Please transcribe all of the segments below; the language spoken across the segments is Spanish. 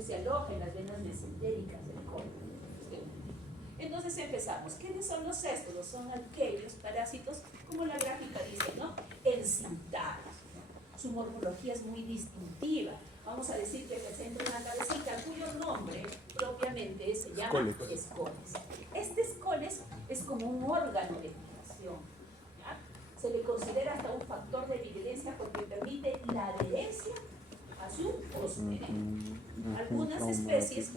donde se alojan las venas mesentéricas del colon. Entonces empezamos. ¿Quiénes son los céstodos? Son aquellos parásitos, como la gráfica dice, ¿no? Encintados, ¿no? Su morfología es muy distintiva. Vamos a decir que presenta una cabecita cuyo nombre propiamente se llama escoles. Este escoles es como un órgano de fijación. ¿Ya? Se le considera hasta un factor de vigilancia porque permite la adherencia a su hospedero. Algunas especies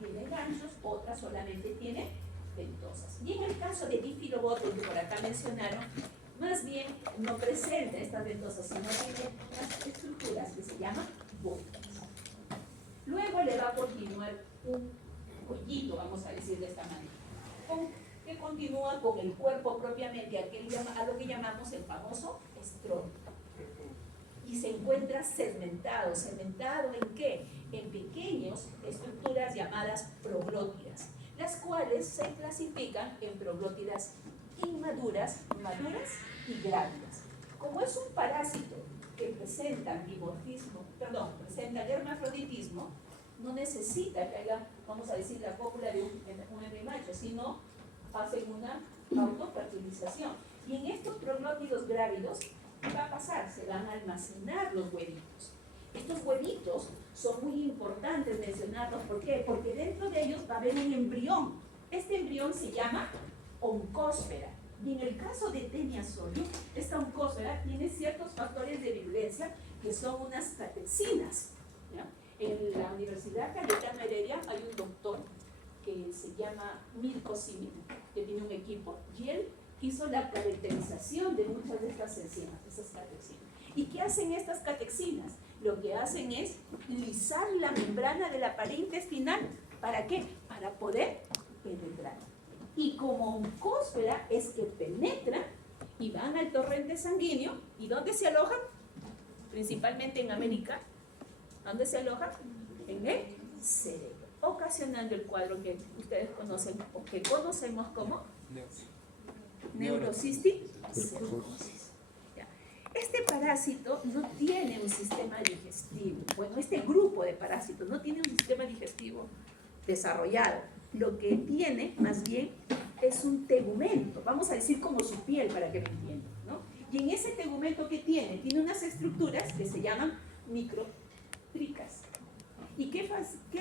tienen ganchos, otras solamente tienen ventosas. Y en el caso de Diphyllobothus, que por acá mencionaron, más bien no presenta estas ventosas, sino tiene unas estructuras que se llaman botas. Luego le va a continuar un cuellito, vamos a decir de esta manera, que continúa con el cuerpo propiamente, a lo que llamamos el famoso estróbilo. Y se encuentra segmentado. ¿Segmentado en qué? En pequeñas estructuras llamadas proglótidas, las cuales se clasifican en proglótidas inmaduras, maduras y grávidas. Como es un parásito que presenta presenta hermafroditismo, no necesita que haya, vamos a decir, la cópula de un hembra y macho, sino hacen una autofertilización. Y en estos proglótidos grávidos, ¿qué va a pasar? Se van a almacenar los huevitos. Estos huevitos son muy importantes mencionarlos. ¿Por qué? Porque dentro de ellos va a haber un embrión. Este embrión se llama oncósfera. Y en el caso de Taenia solium, esta oncósfera tiene ciertos factores de virulencia que son unas catexinas. ¿Ya? En la Universidad Cayetano Heredia hay un doctor que se llama Mirko Simic, que tiene un equipo, y él hizo la caracterización de muchas de estas enzimas, esas catexinas. ¿Y qué hacen estas catexinas? Lo que hacen es lisar la membrana de la pared intestinal. ¿Para qué? Para poder penetrar. Y como oncósfera es que penetran y van al torrente sanguíneo. ¿Y dónde se alojan? Principalmente en América. ¿Dónde se alojan? En el cerebro, ocasionando el cuadro que ustedes conocen o que conocemos como neurocystic cirrhosis. Este parásito no tiene un sistema digestivo. Bueno, este grupo de parásitos no tiene un sistema digestivo desarrollado. Lo que tiene, más bien, es un tegumento. Vamos a decir como su piel, para que lo entiendan, ¿no? Y en ese tegumento que tiene unas estructuras que se llaman microtricas. ¿Y qué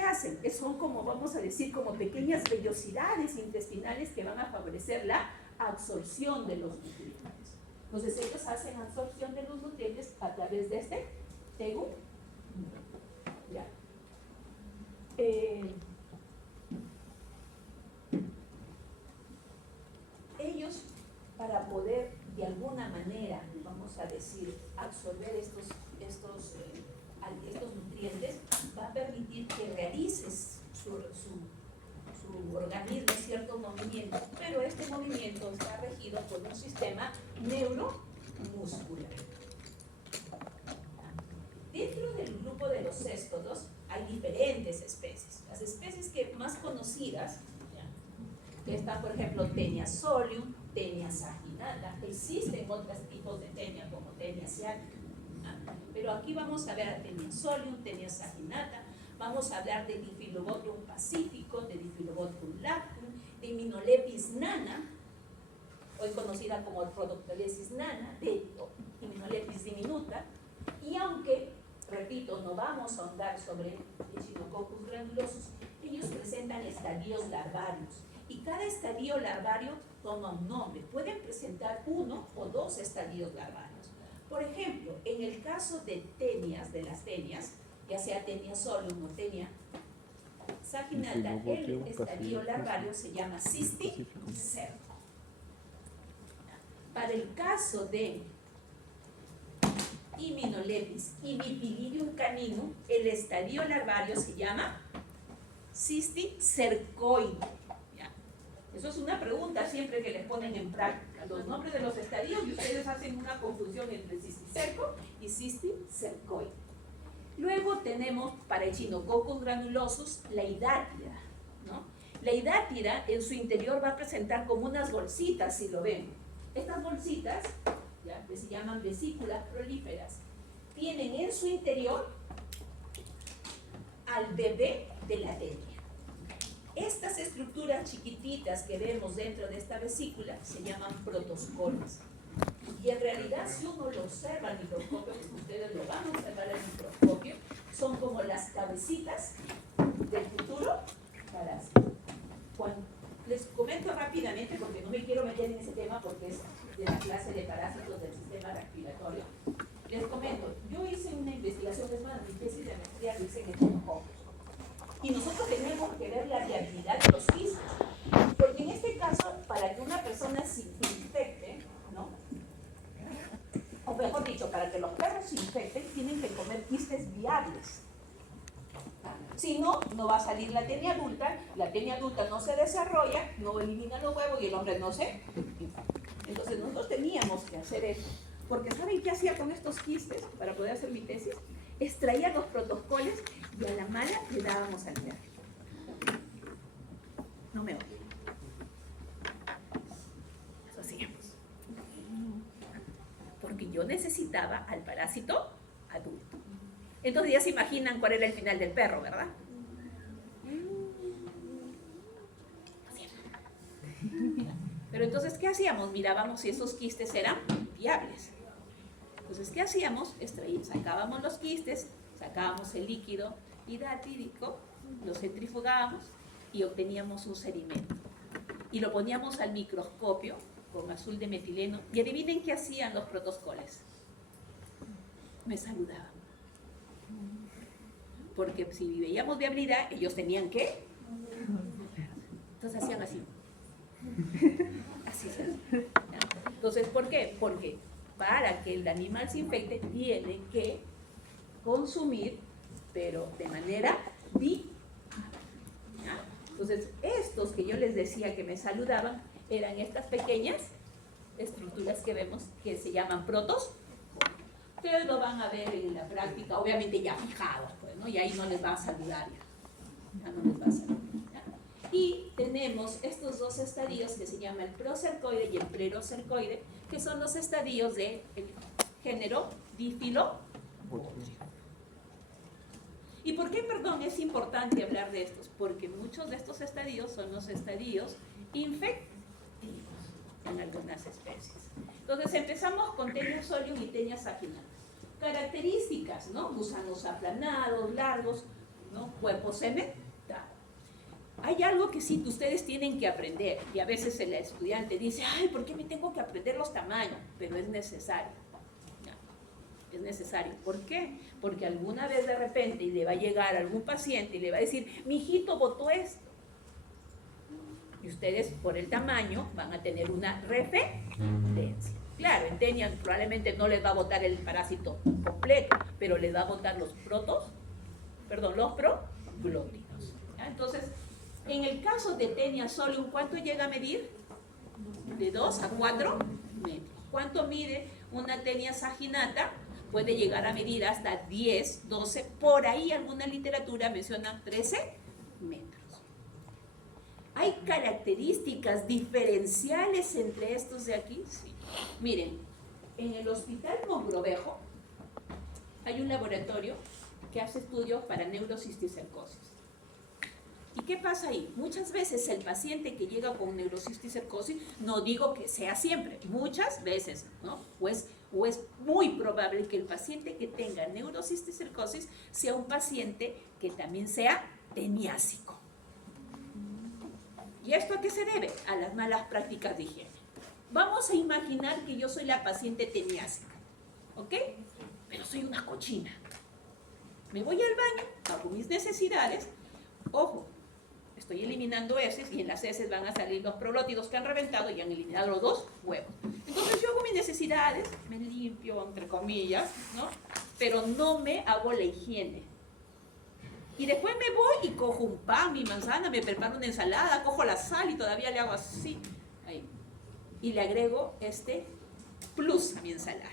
hacen? Son como, vamos a decir, como pequeñas vellosidades intestinales que van a favorecer la absorción de los nutrientes. Entonces ellos hacen absorción de los nutrientes a través de este tegumento. Ya. Ellos, para poder de alguna manera, vamos a decir, absorber estos nutrientes, va a permitir que realices su organismo ciertos movimientos, pero este movimiento está regido por un sistema neuromuscular. Dentro del grupo de los céstodos hay diferentes especies. Las especies que más conocidas, que están, por ejemplo, Taenia solium, Taenia saginata. Existen otros tipos de Taenia como Taenia asiática, pero aquí vamos a ver a Taenia solium, Taenia saginata. Vamos a hablar de Diphyllobothus pacífico, de Diphyllobothus lactum, de Hymenelepis nana, hoy conocida como Rhodopterosis nana, de Hymenelepis diminuta. Y aunque, repito, no vamos a ahondar sobre Echinococcus granulosus, ellos presentan estadios larvarios. Y cada estadio larvario toma un nombre. Pueden presentar uno o dos estadios larvarios. Por ejemplo, en el caso de tenias, de las tenias, ya sea Taenia solium o Taenia saginata, el estadio larvario se llama cisticerco. Para el caso de Hymenelepis y Bipilidium caninum, el estadio larvario se llama cisticercoide. Eso es una pregunta siempre que les ponen en práctica. Los nombres de los estadios y ustedes hacen una confusión entre cisticerco y cisticercoide. Luego tenemos para Echinococcus granulosus la hidátida, ¿no? La hidátida en su interior va a presentar como unas bolsitas, si lo ven. Estas bolsitas, ¿ya?, que se llaman vesículas prolíferas, tienen en su interior al bebé de la tenia. Estas estructuras chiquititas que vemos dentro de esta vesícula se llaman protoscoles. Y en realidad, si uno lo observa al microscopio, que ustedes lo van a observar al microscopio, son como las cabecitas del futuro parásito. Bueno, les comento rápidamente, porque no me quiero meter en ese tema, porque es de la clase de parásitos del sistema respiratorio. Les comento, yo hice una investigación, es más, mi tesis de maestría lo hice en Echinococos. Y nosotros tenemos que ver la viabilidad de los quistes. Porque en este caso, para que una persona se infecte, ¿no? O mejor dicho, para que los perros se infecten, tienen que comer quistes viables. Si no, no va a salir la tenia adulta no se desarrolla, no elimina los huevos y el hombre no se infecta. Entonces nosotros teníamos que hacer eso. Porque ¿saben qué hacía con estos quistes para poder hacer mi tesis? Extraía los protocoles y a la mala le dábamos al perro. No me oyen. Eso hacíamos. Porque yo necesitaba al parásito adulto. Entonces ya se imaginan cuál era el final del perro, ¿verdad? Pero entonces, ¿qué hacíamos? Mirábamos si esos quistes eran viables. Entonces, ¿qué hacíamos? Sacábamos los quistes, sacábamos el líquido hidratídico, lo centrifugábamos y obteníamos un sedimento. Y lo poníamos al microscopio con azul de metileno. Y adivinen qué hacían los protoscoles. Me saludaban. Porque si veíamos viabilidad, ellos tenían que... Entonces hacían así. Así se hace. Entonces, ¿por qué? Porque para que el animal se infecte, tiene que consumir, pero de manera viva. Entonces, estos que yo les decía que me saludaban, eran estas pequeñas estructuras que vemos que se llaman protos. Ustedes lo van a ver en la práctica, obviamente ya fijados, pues, ¿no? Y ahí no les va a saludar ya no les va a saludar. Y tenemos estos dos estadios que se llama el procercoide y el plerocercoide, que son los estadios del género Diphyllopotria. ¿Y por qué, perdón, es importante hablar de estos? Porque muchos de estos estadios son los estadios infectivos en algunas especies. Entonces empezamos con Taenia solium y Taenia saginata. Características, ¿no? Gusanos aplanados, largos, ¿no? Cuerpo cementado. Hay algo que sí ustedes tienen que aprender, y a veces el estudiante dice, ay, ¿por qué me tengo que aprender los tamaños? Pero es necesario. Es necesario. ¿Por qué? Porque alguna vez de repente le va a llegar algún paciente y le va a decir, mi hijito botó esto. Y ustedes, por el tamaño, van a tener una referencia. Claro, en Taenia probablemente no les va a botar el parásito completo, pero les va a botar los proglóbulos. Entonces, en el caso de Taenia solium, ¿cuánto llega a medir? De 2 a 4 metros. ¿Cuánto mide una Taenia saginata? Puede llegar a medir hasta 10, 12, por ahí alguna literatura menciona 13 metros. ¿Hay características diferenciales entre estos de aquí? Sí. Miren, en el Hospital Mogrovejo hay un laboratorio que hace estudios para neurocisticercosis. ¿Y qué pasa ahí? Muchas veces el paciente que llega con neurocisticercosis, no digo que sea siempre, muchas veces, ¿no? O es muy probable que el paciente que tenga neurocisticercosis sea un paciente que también sea teniásico. ¿Y esto a qué se debe? A las malas prácticas de higiene. Vamos a imaginar que yo soy la paciente teniásica, ¿ok? Pero soy una cochina. Me voy al baño, hago mis necesidades, ojo, estoy eliminando heces y en las heces van a salir los proglótidos que han reventado y han eliminado los 2 huevos. Entonces yo hago mis necesidades, me limpio, entre comillas, ¿no? Pero no me hago la higiene. Y después me voy y cojo un pan, mi manzana, me preparo una ensalada, cojo la sal y todavía le hago así. Ahí. Y le agrego este plus a mi ensalada.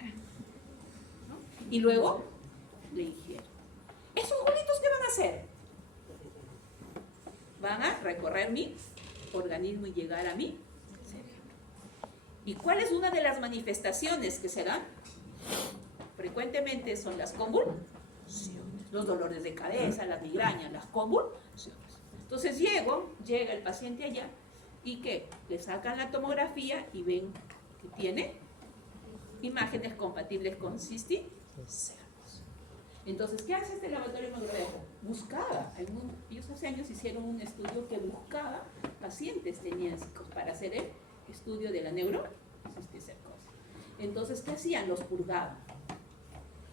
¿No? Y luego le ingiero. ¿Esos bolitos qué van a hacer? Van a recorrer mi organismo y llegar a mi cerebro. ¿Y cuál es una de las manifestaciones que se dan? Frecuentemente son las convulsiones. los dolores de cabeza, las migrañas, las convulsiones. Entonces llega el paciente allá y ¿qué? Le sacan la tomografía y ven que tiene imágenes compatibles con cisticercos. Entonces, ¿qué hace este laboratorio hemográfico? Buscaba, ellos hace años hicieron un estudio que buscaba pacientes teniásicos para hacer el estudio de la neurocisticercosis. Entonces, ¿qué hacían? Los purgaban.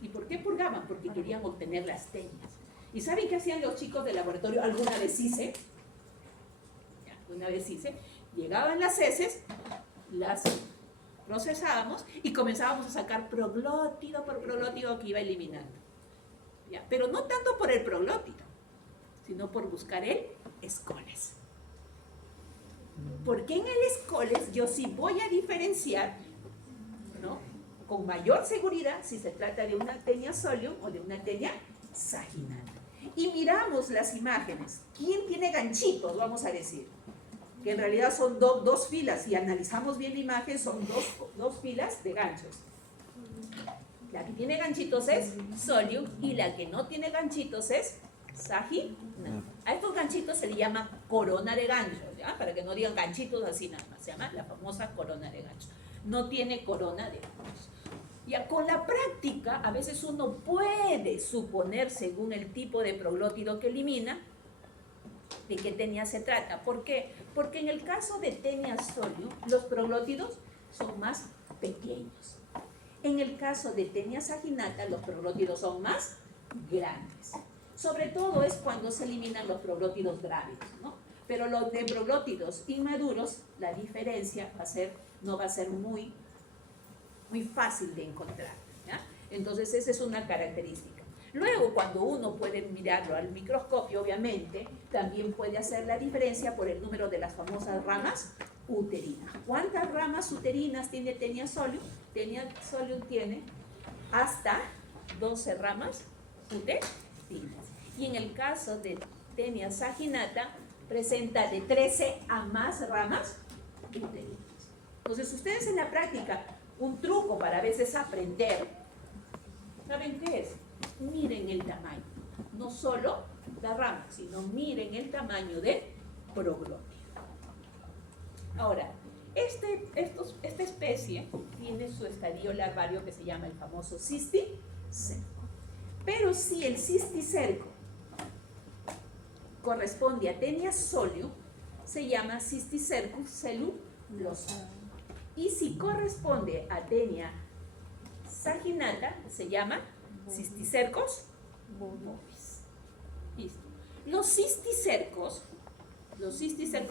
¿Y por qué purgaban? Porque querían obtener las tenias. ¿Y saben qué hacían los chicos del laboratorio? Alguna vez hice, llegaban las heces, las procesábamos y comenzábamos a sacar proglótido por proglótido que iba eliminando. ¿Ya? Pero no tanto por el proglótido, sino por buscar el escoles. Porque en el escoles yo sí voy a diferenciar, ¿no?, con mayor seguridad si se trata de una tenia solium o de una tenia saginata. Y miramos las imágenes. ¿Quién tiene ganchitos? Vamos a decir. Que en realidad son dos filas. Si analizamos bien la imagen, son dos filas de ganchos. La que tiene ganchitos es solium y la que no tiene ganchitos es saginata. A estos ganchitos se le llama corona de gancho, ¿ya? Para que no digan ganchitos así nada más. Se llama la famosa corona de gancho. No tiene corona de ganchos. Ya con la práctica, a veces uno puede suponer, según el tipo de proglótido que elimina, de qué tenia se trata. ¿Por qué? Porque en el caso de tenia solium, los proglótidos son más pequeños. En el caso de tenia saginata, los proglótidos son más grandes. Sobre todo es cuando se eliminan los proglótidos grávidos, ¿no? Pero los de proglótidos inmaduros, la diferencia no va a ser muy fácil de encontrar, ¿ya? Entonces esa es una característica. Luego, cuando uno puede mirarlo al microscopio, obviamente, también puede hacer la diferencia por el número de las famosas ramas uterinas. ¿Cuántas ramas uterinas tiene tenia solium? Tenia solium tiene hasta 12 ramas uterinas. Y en el caso de tenia saginata, presenta de 13 a más ramas uterinas. Entonces, ustedes en la práctica, un truco para a veces aprender, ¿saben qué es? Miren el tamaño, no solo la rama, sino miren el tamaño del proglótido. Ahora, esta especie tiene su estadio larvario que se llama el famoso cisticerco. Pero si el cisticerco corresponde a tenia solium, se llama Cisticercus celulosum. Y si corresponde a tenia saginata, se llama Cisticercos bovis. Listo. Los cisticercos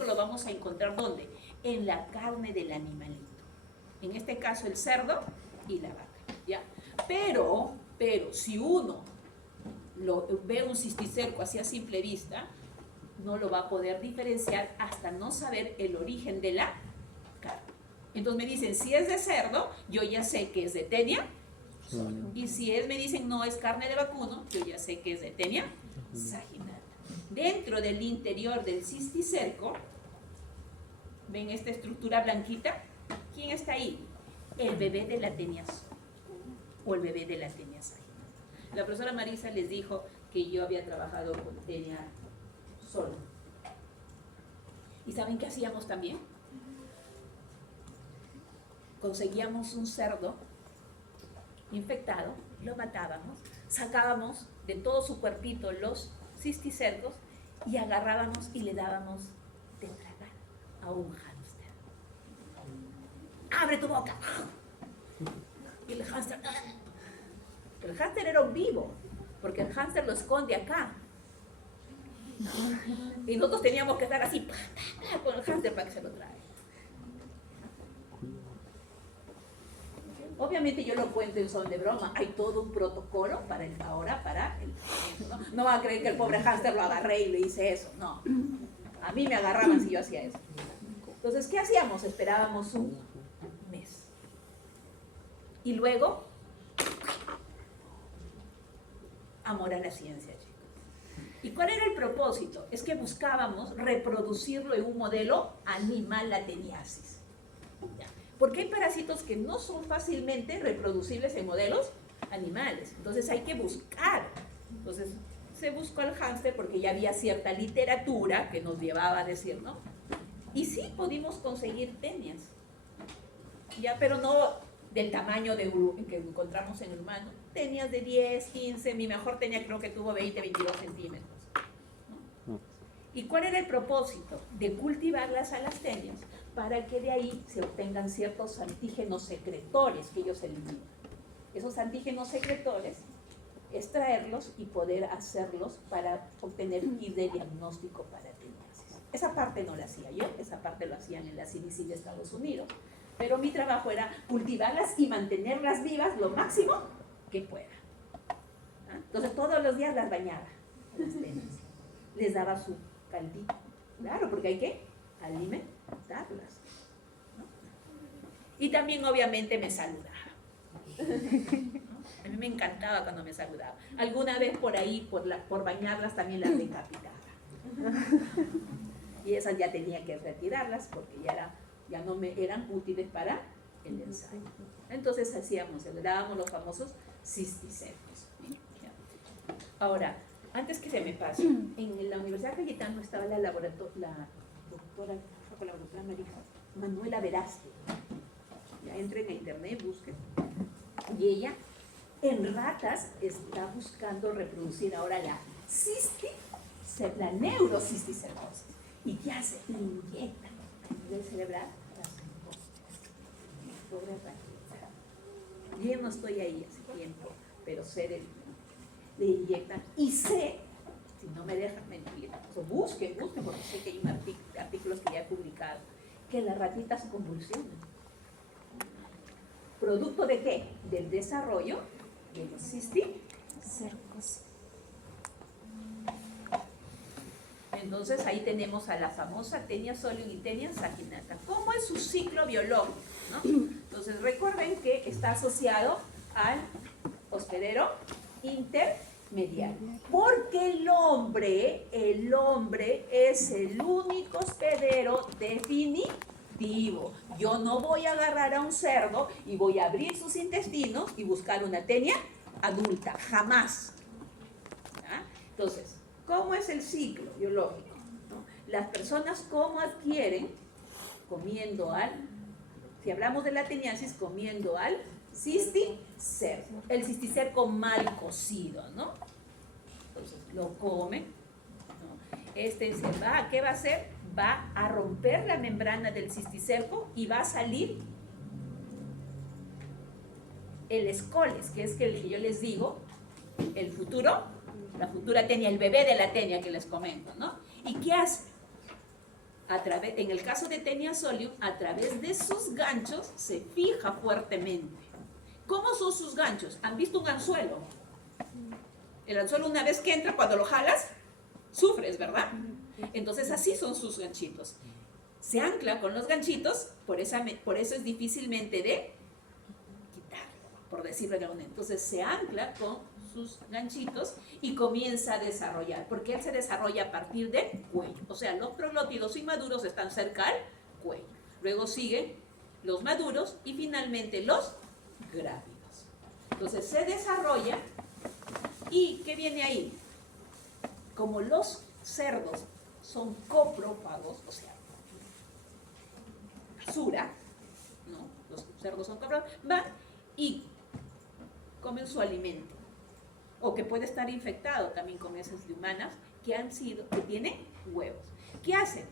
los vamos a encontrar ¿dónde? En la carne del animalito. En este caso el cerdo y la vaca, ¿ya? Pero si uno ve un cisticerco así a simple vista, no lo va a poder diferenciar hasta no saber el origen de la carne. Entonces me dicen, si es de cerdo, yo ya sé que es de tenia. Y si me dicen, no, es carne de vacuno, yo ya sé que es de tenia saginata. Dentro del interior del cisticerco, ¿ven esta estructura blanquita? ¿Quién está ahí? El bebé de la tenia o el bebé de la tenia saginata. La profesora Marisa les dijo que yo había trabajado con tenia solium. ¿Y saben qué hacíamos también? Conseguíamos un cerdo infectado, lo matábamos, sacábamos de todo su cuerpito los cisticercos y agarrábamos y le dábamos de tragar a un hámster. ¡Abre tu boca! Y el hámster era un vivo, porque el hámster lo esconde acá. Y nosotros teníamos que estar así con el hámster para que se lo trague. Obviamente yo lo cuento en son de broma, hay todo un protocolo para el ¿no? No van a creer que el pobre hámster lo agarré y le hice eso, no. A mí me agarraban si yo hacía eso. Entonces, ¿qué hacíamos? Esperábamos un mes. Y luego, amor a la ciencia, chicos. ¿Y cuál era el propósito? Es que buscábamos reproducirlo en un modelo animal, la teniasis. ¿Ya? Porque hay parásitos que no son fácilmente reproducibles en modelos animales. Entonces hay que buscar Entonces, se buscó al hámster porque ya había cierta literatura que nos llevaba a decir, ¿no? Y sí pudimos conseguir tenias, ya, pero no del tamaño que encontramos en el humano. Tenias de 10, 15, mi mejor tenia creo que tuvo 20, 22 centímetros. ¿No? ¿Y cuál era el propósito? De cultivarlas a las tenias para que de ahí se obtengan ciertos antígenos secretores que ellos eliminan. Esos antígenos secretores, extraerlos y poder hacerlos para obtener kit de diagnóstico para teniasis. Esa parte no la hacía yo, esa parte lo hacían en la CDC de Estados Unidos. Pero mi trabajo era cultivarlas y mantenerlas vivas lo máximo que pueda. ¿Ah? Entonces todos los días las bañaba, las tenias. Les daba su caldito. Claro, porque hay que alimentarlas, ¿no? Y también obviamente me saludaba. A mí me encantaba cuando me saludaba. Alguna vez por ahí, por bañarlas, también las decapitaba. Y esas ya tenía que retirarlas porque ya no me eran útiles para el ensayo. Entonces dábamos los famosos cisticercos. Ahora, antes que se me pase, en la Universidad Cayetano estaba la doctora Manuela Velázquez. Ya entren a internet, busquen. Y ella en ratas está buscando reproducir ahora la neurocisticercosis. ¿Y qué hace? Inyecta a nivel cerebral las pobre ratita. Yo no estoy ahí hace tiempo, pero sé le inyectan y sé, si no me dejan mentir, busquen, porque sé que hay artículos que ya he publicado, que las ratitas convulsionan. ¿Producto de qué? Del desarrollo de los cisticercos. Entonces ahí tenemos a la famosa Taenia solium y Taenia saginata. ¿Cómo es su ciclo biológico? ¿No? Entonces recuerden que está asociado al hospedero intermediario. Porque el hombre es el único hospedero definitivo. Yo no voy a agarrar a un cerdo y voy a abrir sus intestinos y buscar una tenia adulta, jamás. ¿Ya? Entonces, ¿cómo es el ciclo biológico? ¿No? Las personas, ¿cómo adquieren? Comiendo si hablamos de la teniasis, comiendo al cisticerco. El cisticerco mal cocido, ¿no? Entonces, lo comen, ¿no? ¿Qué va a hacer? Va a romper la membrana del cisticerco y va a salir el escoles, que es el que yo les digo, el futuro, la futura tenia, el bebé de la tenia que les comento, ¿no? ¿Y qué hace? En el caso de Taenia solium, a través de sus ganchos se fija fuertemente. ¿Cómo son sus ganchos? ¿Han visto un anzuelo? El anzuelo, una vez que entra, cuando lo jalas, sufres, ¿verdad? Entonces así son sus ganchitos. Se ancla con los ganchitos, por eso es difícilmente de quitar, por decirlo de alguna manera. Entonces se ancla con sus ganchitos y comienza a desarrollar, porque él se desarrolla a partir del cuello. O sea, los proglótidos inmaduros están cerca al cuello. Luego siguen los maduros y finalmente los grávidos. Entonces se desarrolla y ¿qué viene ahí? Como los cerdos son coprófagos, o sea, basura, ¿no? Los cerdos son coprófagos, van y comen su alimento. O que puede estar infectado también con heces de humanas que tienen huevos. ¿Qué hacen?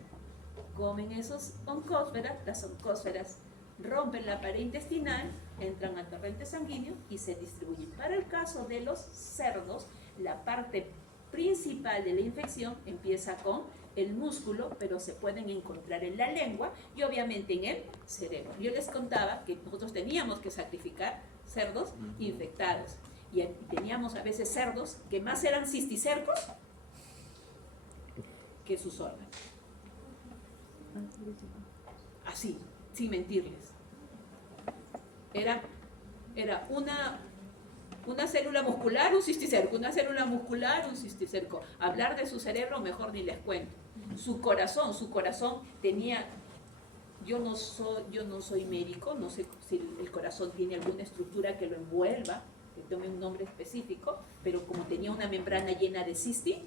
Comen esos oncósferas, las oncósferas rompen la pared intestinal, entran al torrente sanguíneo y se distribuyen. Para el caso de los cerdos, la parte principal de la infección empieza con el músculo, pero se pueden encontrar en la lengua y obviamente en el cerebro. Yo les contaba que nosotros teníamos que sacrificar cerdos infectados y teníamos a veces cerdos que más eran cisticercos que sus órganos. Así, sin mentirles. Era una célula muscular, un cisticerco, una célula muscular, un cisticerco. Hablar de su cerebro mejor ni les cuento. Su corazón tenía, yo no soy médico, no sé si el corazón tiene alguna estructura que lo envuelva, que tome un nombre específico, pero como tenía una membrana llena de cisti,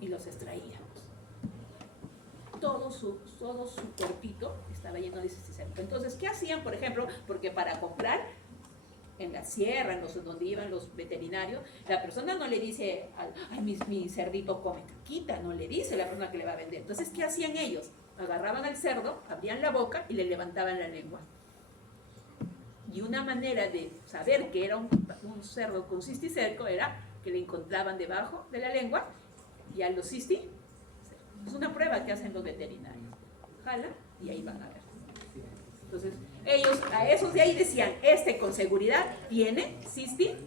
y los extraíamos. Todo su cuerpito estaba lleno de cisticerco. Entonces, ¿qué hacían, por ejemplo? Porque para comprar en la sierra, donde iban los veterinarios, la persona no le dice, ay, mi cerdito come caquita, no le dice la persona que le va a vender. Entonces, ¿qué hacían ellos? Agarraban al cerdo, abrían la boca y le levantaban la lengua. Y una manera de saber que era un cerdo con cisticerco era que le encontraban debajo de la lengua y a los cisti, es una prueba que hacen los veterinarios. Jala y ahí van a ver. Entonces, ellos a esos de ahí decían, con seguridad tiene cisticerco.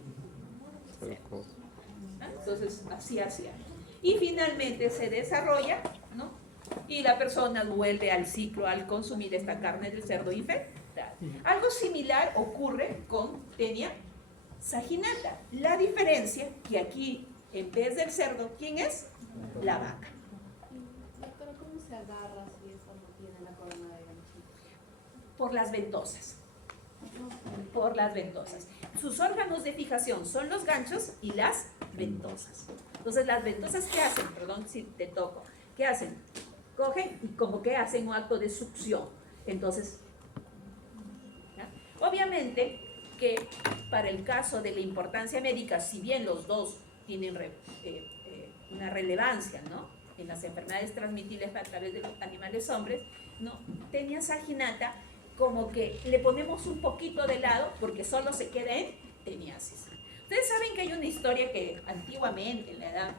Entonces, así hacían. Y finalmente se desarrolla, ¿no? Y la persona vuelve al ciclo al consumir esta carne del cerdo infectado. Algo similar ocurre con Taenia saginata. La diferencia que aquí, en vez del cerdo, ¿quién es? La vaca. Doctora, ¿cómo se agarra si eso no tiene la corona de ganchito? Por las ventosas. Por las ventosas. Sus órganos de fijación son los ganchos y las ventosas. Entonces, las ventosas, ¿qué hacen? Perdón si te toco. ¿Qué hacen? Cogen y como que hacen un acto de succión. Entonces, ¿ya? Obviamente que para el caso de la importancia médica, si bien los dos tienen una relevancia, ¿no?, en las enfermedades transmitibles a través de los animales hombres, ¿no?, Taenia saginata como que le ponemos un poquito de lado porque solo se queda en teniasis. Ustedes saben que hay una historia que antiguamente, en la edad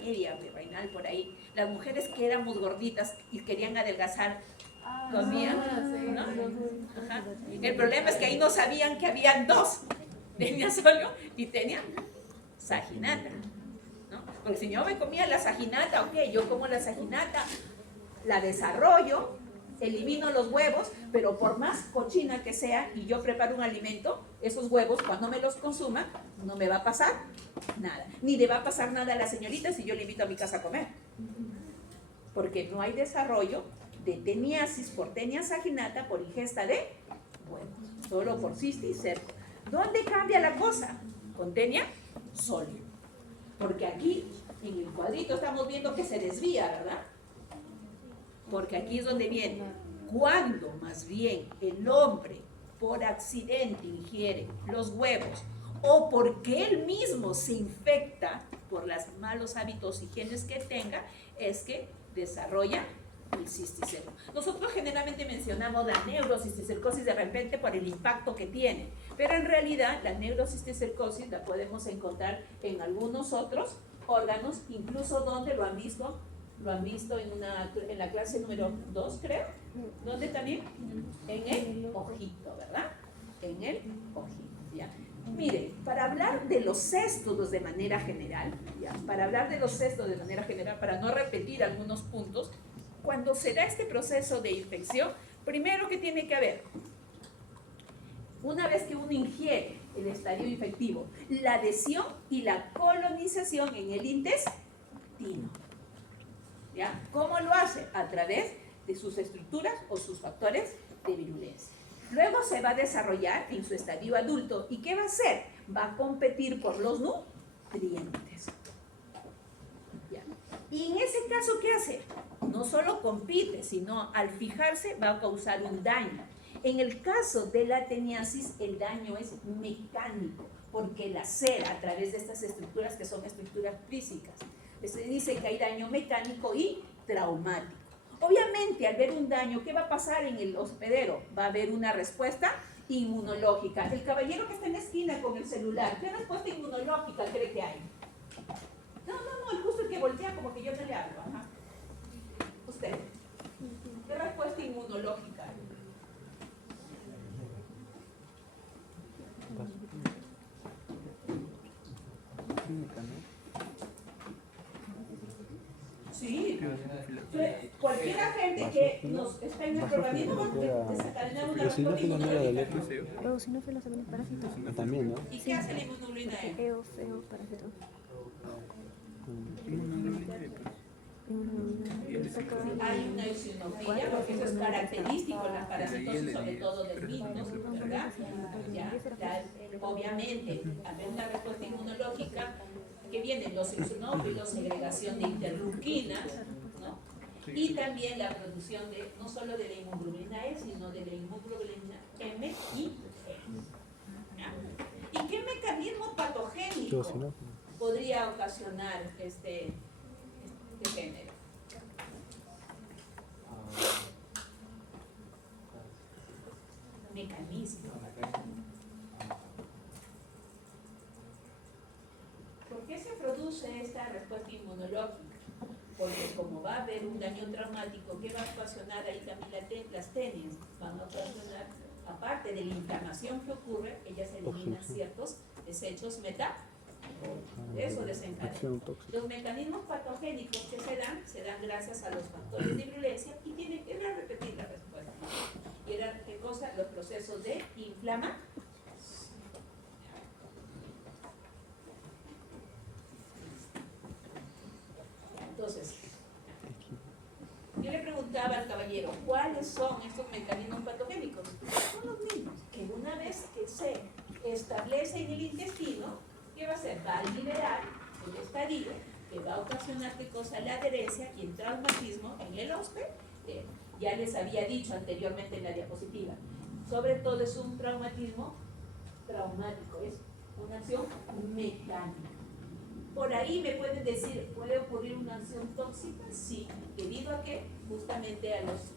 media, virreinal, por ahí, las mujeres que éramos gorditas y querían adelgazar, comían, ¿no? Ajá. El problema es que ahí no sabían que habían dos, Taenia solo y Taenia saginata, ¿no? Porque si yo me comía la saginata, ok, yo como la saginata, la desarrollo, elimino los huevos, pero por más cochina que sea y yo preparo un alimento, esos huevos cuando me los consuma no me va a pasar nada, ni le va a pasar nada a la señorita si yo le invito a mi casa a comer, porque no hay desarrollo de teniasis por Taenia saginata por ingesta de huevos, solo por cisticerco. ¿Dónde cambia la cosa? Con Taenia sólido, porque aquí en el cuadrito estamos viendo que se desvía, ¿verdad? Porque aquí es donde viene, cuando más bien el hombre por accidente ingiere los huevos o porque él mismo se infecta por los malos hábitos higienes que tenga, es que desarrolla el cisticerco. Nosotros generalmente mencionamos la neurocisticercosis de repente por el impacto que tiene, pero en realidad la neurocisticercosis la podemos encontrar en algunos otros órganos, incluso donde lo han visto en la clase número 2, creo. ¿Dónde también? En el ojito, ¿verdad? En el ojito, ¿ya? Mire, para hablar de los céstodos de manera general, ¿ya? Para no repetir algunos puntos, cuando se da este proceso de infección, primero que tiene que haber, una vez que uno ingiere el estadio infectivo, la adhesión y la colonización en el intestino. ¿Ya? ¿Cómo lo hace? A través de sus estructuras o sus factores de virulencia. Luego se va a desarrollar en su estadio adulto. ¿Y qué va a hacer? Va a competir por los nutrientes. ¿Ya? Y en ese caso, ¿qué hace? No solo compite, sino al fijarse va a causar un daño. En el caso de la teniasis, el daño es mecánico, porque la cera a través de estas estructuras, que son estructuras físicas, se dice que hay daño mecánico y traumático. Obviamente, al ver un daño, ¿qué va a pasar en el hospedero? Va a haber una respuesta inmunológica. El caballero que está en la esquina con el celular, ¿qué respuesta inmunológica cree que hay? No, el justo el que voltea como que yo no le hablo. Ajá. Usted, ¿qué respuesta inmunológica hay? Sí, cualquier agente que nos está en nuestro organismo va a desencadenar una respuesta inmunológica. Eosinófilos también es parásito. También, ¿no? ¿Y qué hace la inmunoglobulina E? Feo, parásito. Hay una eosinofilia, porque eso es característico en la parasitosis, sobre todo del virus, ¿verdad? Obviamente, al ver una respuesta inmunológica, que vienen los eosinófilos, segregación de interleuquinas, ¿no? Y también la producción de, no solo de la inmunoglobulina E, sino de la inmunoglobulina M y E. ¿Ya? ¿Y qué mecanismo patogénico podría ocasionar este género? Mecanismo. ¿Por qué se produce esta respuesta inmunológica? Porque como va a haber un daño traumático, ¿qué va a ocasionar ahí también las tenias? Van a ocasionar, aparte de la inflamación que ocurre, ellas eliminan ciertos desechos eso desencadena. Los mecanismos patogénicos que se dan gracias a los factores de virulencia y tienen que repetir la respuesta. ¿Y eran qué cosa? Los procesos de inflamación. Entonces, yo le preguntaba al caballero, ¿cuáles son estos mecanismos patogénicos? Son los mismos, que una vez que se establece en el intestino, ¿qué va a hacer? Va a liberar el estadio, que va a ocasionar qué cosa, la adherencia y el traumatismo en el hosped. Ya les había dicho anteriormente en la diapositiva, sobre todo es un traumatismo traumático, es una acción mecánica. Por ahí me pueden decir, ¿puede ocurrir una acción tóxica? Sí, debido a que justamente a los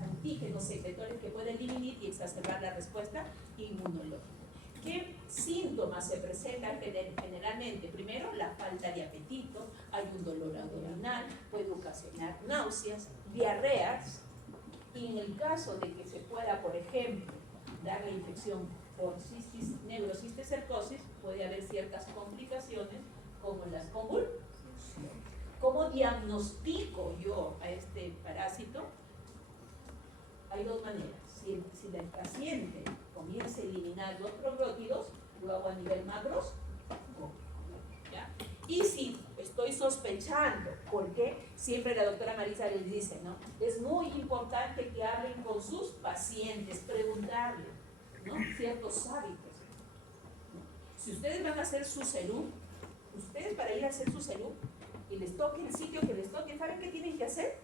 antígenos secretores que pueden inhibir y exacerbar la respuesta inmunológica. ¿Qué síntomas se presentan generalmente? Primero, la falta de apetito, hay un dolor abdominal, puede ocasionar náuseas, diarreas, y en el caso de que se pueda, por ejemplo, dar la infección por neurocisticercosis, puede haber ciertas complicaciones como las convulsiones. ¿Cómo diagnostico yo a este parásito? Hay dos maneras. Si el paciente comienza a eliminar los probióticos, lo hago a nivel macroscópico, ¿ya? Y si estoy sospechando, porque siempre la doctora Marisa les dice, ¿no? Es muy importante que hablen con sus pacientes, preguntarles, ¿no? Ciertos hábitos, ¿no? Si ustedes van a hacer su serum, ustedes para ir a hacer su serum y les toque el sitio que les toque, ¿saben qué tienen que hacer?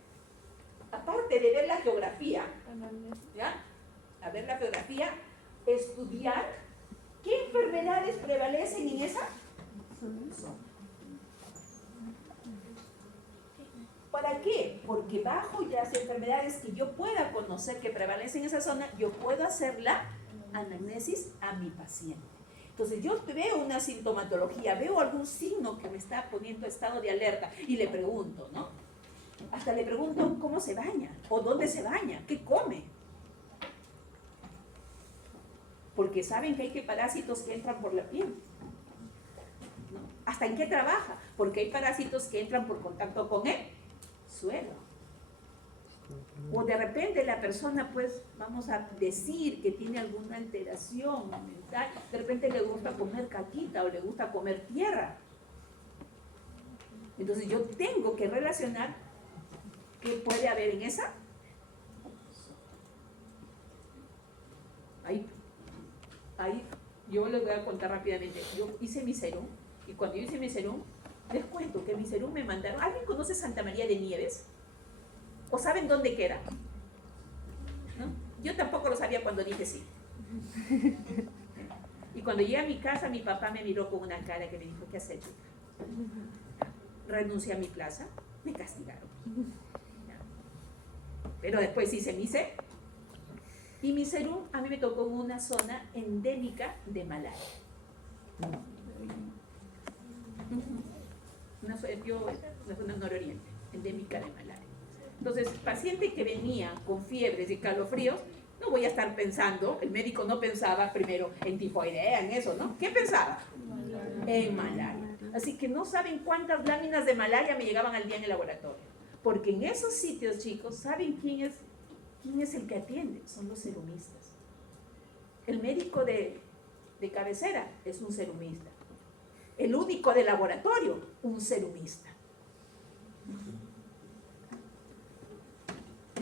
Aparte de ver la geografía, ¿ya? A ver la geografía, estudiar qué enfermedades prevalecen en esa zona. ¿Para qué? Porque bajo las enfermedades que yo pueda conocer que prevalecen en esa zona, yo puedo hacer la anamnesis a mi paciente. Entonces yo veo una sintomatología, veo algún signo que me está poniendo estado de alerta y le pregunto, ¿no? Hasta le pregunto cómo se baña o dónde se baña, qué come. Porque saben que hay parásitos que entran por la piel, ¿no? Hasta en qué trabaja, porque hay parásitos que entran por contacto con el suelo. O de repente la persona, pues, vamos a decir que tiene alguna alteración mental, de repente le gusta comer caquita o le gusta comer tierra. Entonces yo tengo que relacionar qué puede haber en esa. Ahí yo les voy a contar rápidamente. Yo hice mi serum y cuando yo hice mi serum, les cuento que mi serum me mandaron. ¿Alguien conoce Santa María de Nieves? ¿O saben dónde queda? ¿No? Yo tampoco lo sabía cuando dije sí. Y cuando llegué a mi casa, mi papá me miró con una cara que me dijo, ¿qué has hecho? Renuncié a mi plaza, me castigaron. Pero después hice mi serum. Y mi serum a mí me tocó en una zona endémica de malaria. Una zona nororiente, endémica de malaria. Entonces, paciente que venía con fiebres y calofríos, no voy a estar pensando, el médico no pensaba primero en tifoidea, en eso, ¿no? ¿Qué pensaba? En malaria. Así que no saben cuántas láminas de malaria me llegaban al día en el laboratorio. Porque en esos sitios, chicos, ¿saben quién es el que atiende? Son los serumistas. El médico de cabecera es un serumista. el único de laboratorio, un serumista.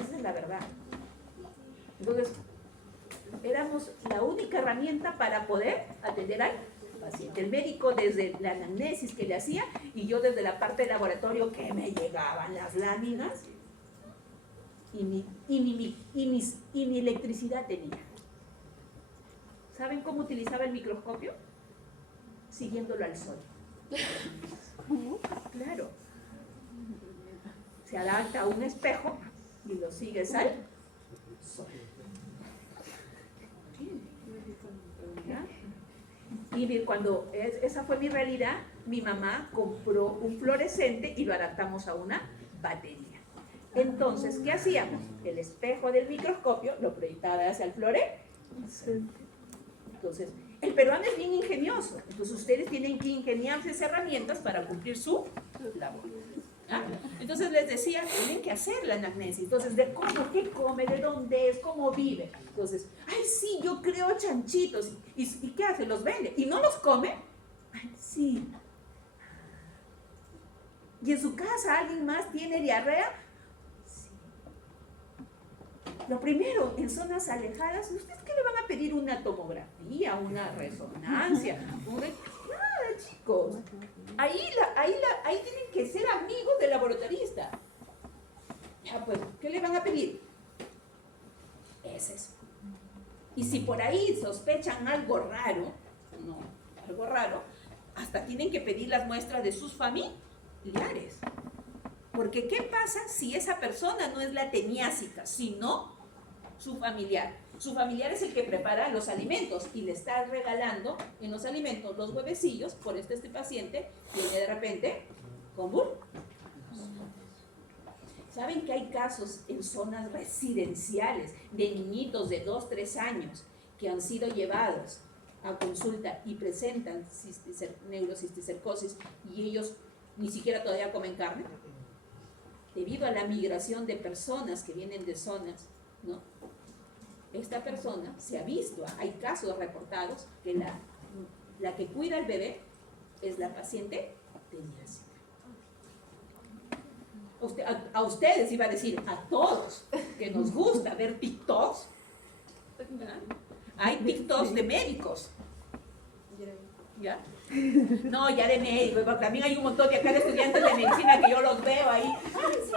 Esa es la verdad. Entonces, éramos la única herramienta para poder atender al paciente. El médico desde la anamnesis que le hacía y yo desde la parte de laboratorio que me llegaban las láminas y ni electricidad tenía. ¿Saben cómo utilizaba el microscopio? Siguiéndolo al sol. Claro. Se adapta a un espejo y lo sigues al sol. ¿Ya? Y cuando esa fue mi realidad, mi mamá compró un fluorescente y lo adaptamos a una batería. Entonces, ¿qué hacíamos? El espejo del microscopio lo proyectaba hacia el fluorescente. Entonces, el peruano es bien ingenioso. Entonces, ustedes tienen que ingeniarse esas herramientas para cumplir su labor. ¿Ah? Entonces, les decía, tienen que hacer la anamnesis. Entonces, de cómo, qué come, de dónde es, cómo vive. Entonces, ay, sí, yo creo chanchitos. ¿Y qué hace? ¿Los vende? ¿Y no los come? Ay, sí. ¿Y en su casa alguien más tiene diarrea? Sí. Lo primero, en zonas alejadas, ¿ustedes qué le van a pedir? ¿Una tomografía, una resonancia? Nada, chicos. Ahí tienen que ser amigos del laboratorista. Ya, pues, ¿qué le van a pedir? Es eso. Y si por ahí sospechan algo raro, hasta tienen que pedir las muestras de sus familiares. Porque ¿qué pasa si esa persona no es la teniásica, sino su familiar? Su familiar es el que prepara los alimentos y le está regalando en los alimentos los huevecillos, por este paciente viene de repente con burro. ¿Saben que hay casos en zonas residenciales de niñitos de 2, 3 años que han sido llevados a consulta y presentan neurocisticercosis y ellos ni siquiera todavía comen carne? Debido a la migración de personas que vienen de zonas, ¿no? Esta persona se ha visto, hay casos reportados que la que cuida al bebé es la paciente teniásica. A ustedes iba a decir, a todos que nos gusta ver TikToks, ¿verdad? Hay TikToks de médicos. ¿Ya? No, ya de médicos, también hay un montón de acá de estudiantes de medicina que yo los veo ahí. Ay, sí,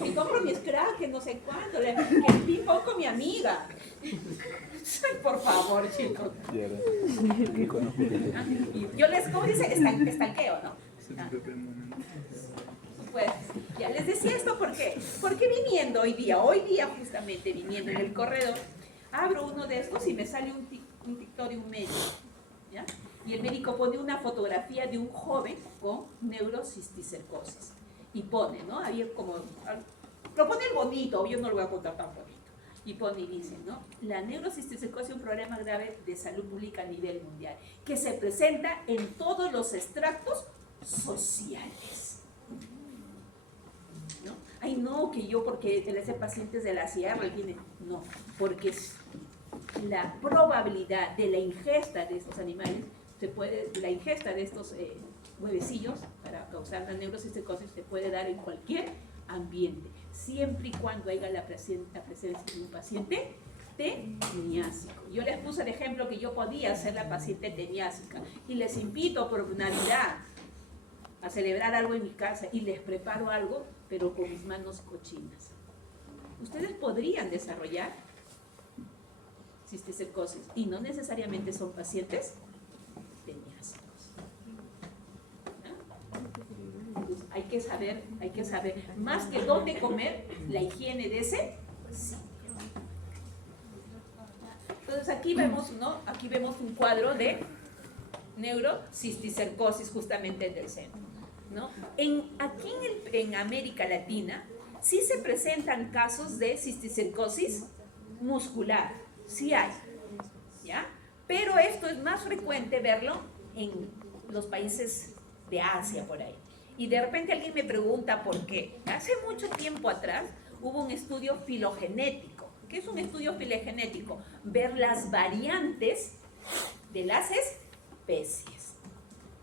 me compro mis cracks, que no sé cuánto, que el ping pong con mi amiga. Ay, por favor, chicos. Yo les, ¿cómo dice? Estanqueo, ¿no? Pues, ya les decía esto, ¿por qué? Porque viniendo hoy día justamente viniendo en el corredor, abro uno de estos y me sale un TikTok de un médico, ¿ya? Y el médico pone una fotografía de un joven con neurocisticercosis. Y pone, ¿no? Ahí como, lo pone el bonito, yo no lo voy a contar tan bonito. Y pone y dice, ¿no? La neurocisticercosis es un problema grave de salud pública a nivel mundial, que se presenta en todos los estratos sociales. ¿No? Ay, no, que yo porque ese paciente es de la sierra, él tiene... No, porque la probabilidad de la ingesta de estos animales, la ingesta de estos huevecillos para causar la neurocisticercosis se puede dar en cualquier ambiente, siempre y cuando haya la presencia de un paciente teniásico. Yo les puse el ejemplo que yo podía ser la paciente teniásica y les invito por Navidad a celebrar algo en mi casa y les preparo algo, pero con mis manos cochinas. Ustedes podrían desarrollar cisticercosis y no necesariamente son pacientes teniásicos. Entonces, hay que saber, más que dónde comer, la higiene de ese sitio. Entonces aquí vemos, ¿no? Aquí vemos un cuadro de neurocisticercosis justamente del centro, ¿no? Aquí en América Latina sí se presentan casos de cisticercosis muscular, sí hay, ¿ya? Pero esto es más frecuente verlo en los países de Asia por ahí. Y de repente alguien me pregunta por qué. Hace mucho tiempo atrás hubo un estudio filogenético. ¿Qué es un estudio filogenético? Ver las variantes de las especies,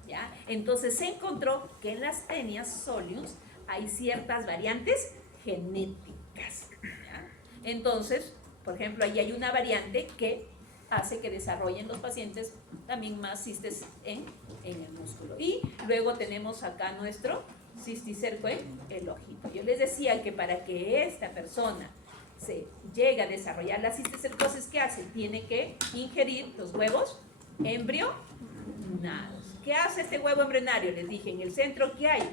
¿ya? ¿ya? Entonces se encontró que en las Taenia soliums hay ciertas variantes genéticas, ¿ya? Entonces, por ejemplo, ahí hay una variante que hace que desarrollen los pacientes también más cistes en el músculo. Y luego tenemos acá nuestro cisticerco en el ojito. Yo les decía que para que esta persona se llegue a desarrollar la cisticercosis, ¿qué hace? Tiene que ingerir los huevos embrionados. ¿Qué hace este huevo embrionario? Les dije, en el centro, ¿qué hay?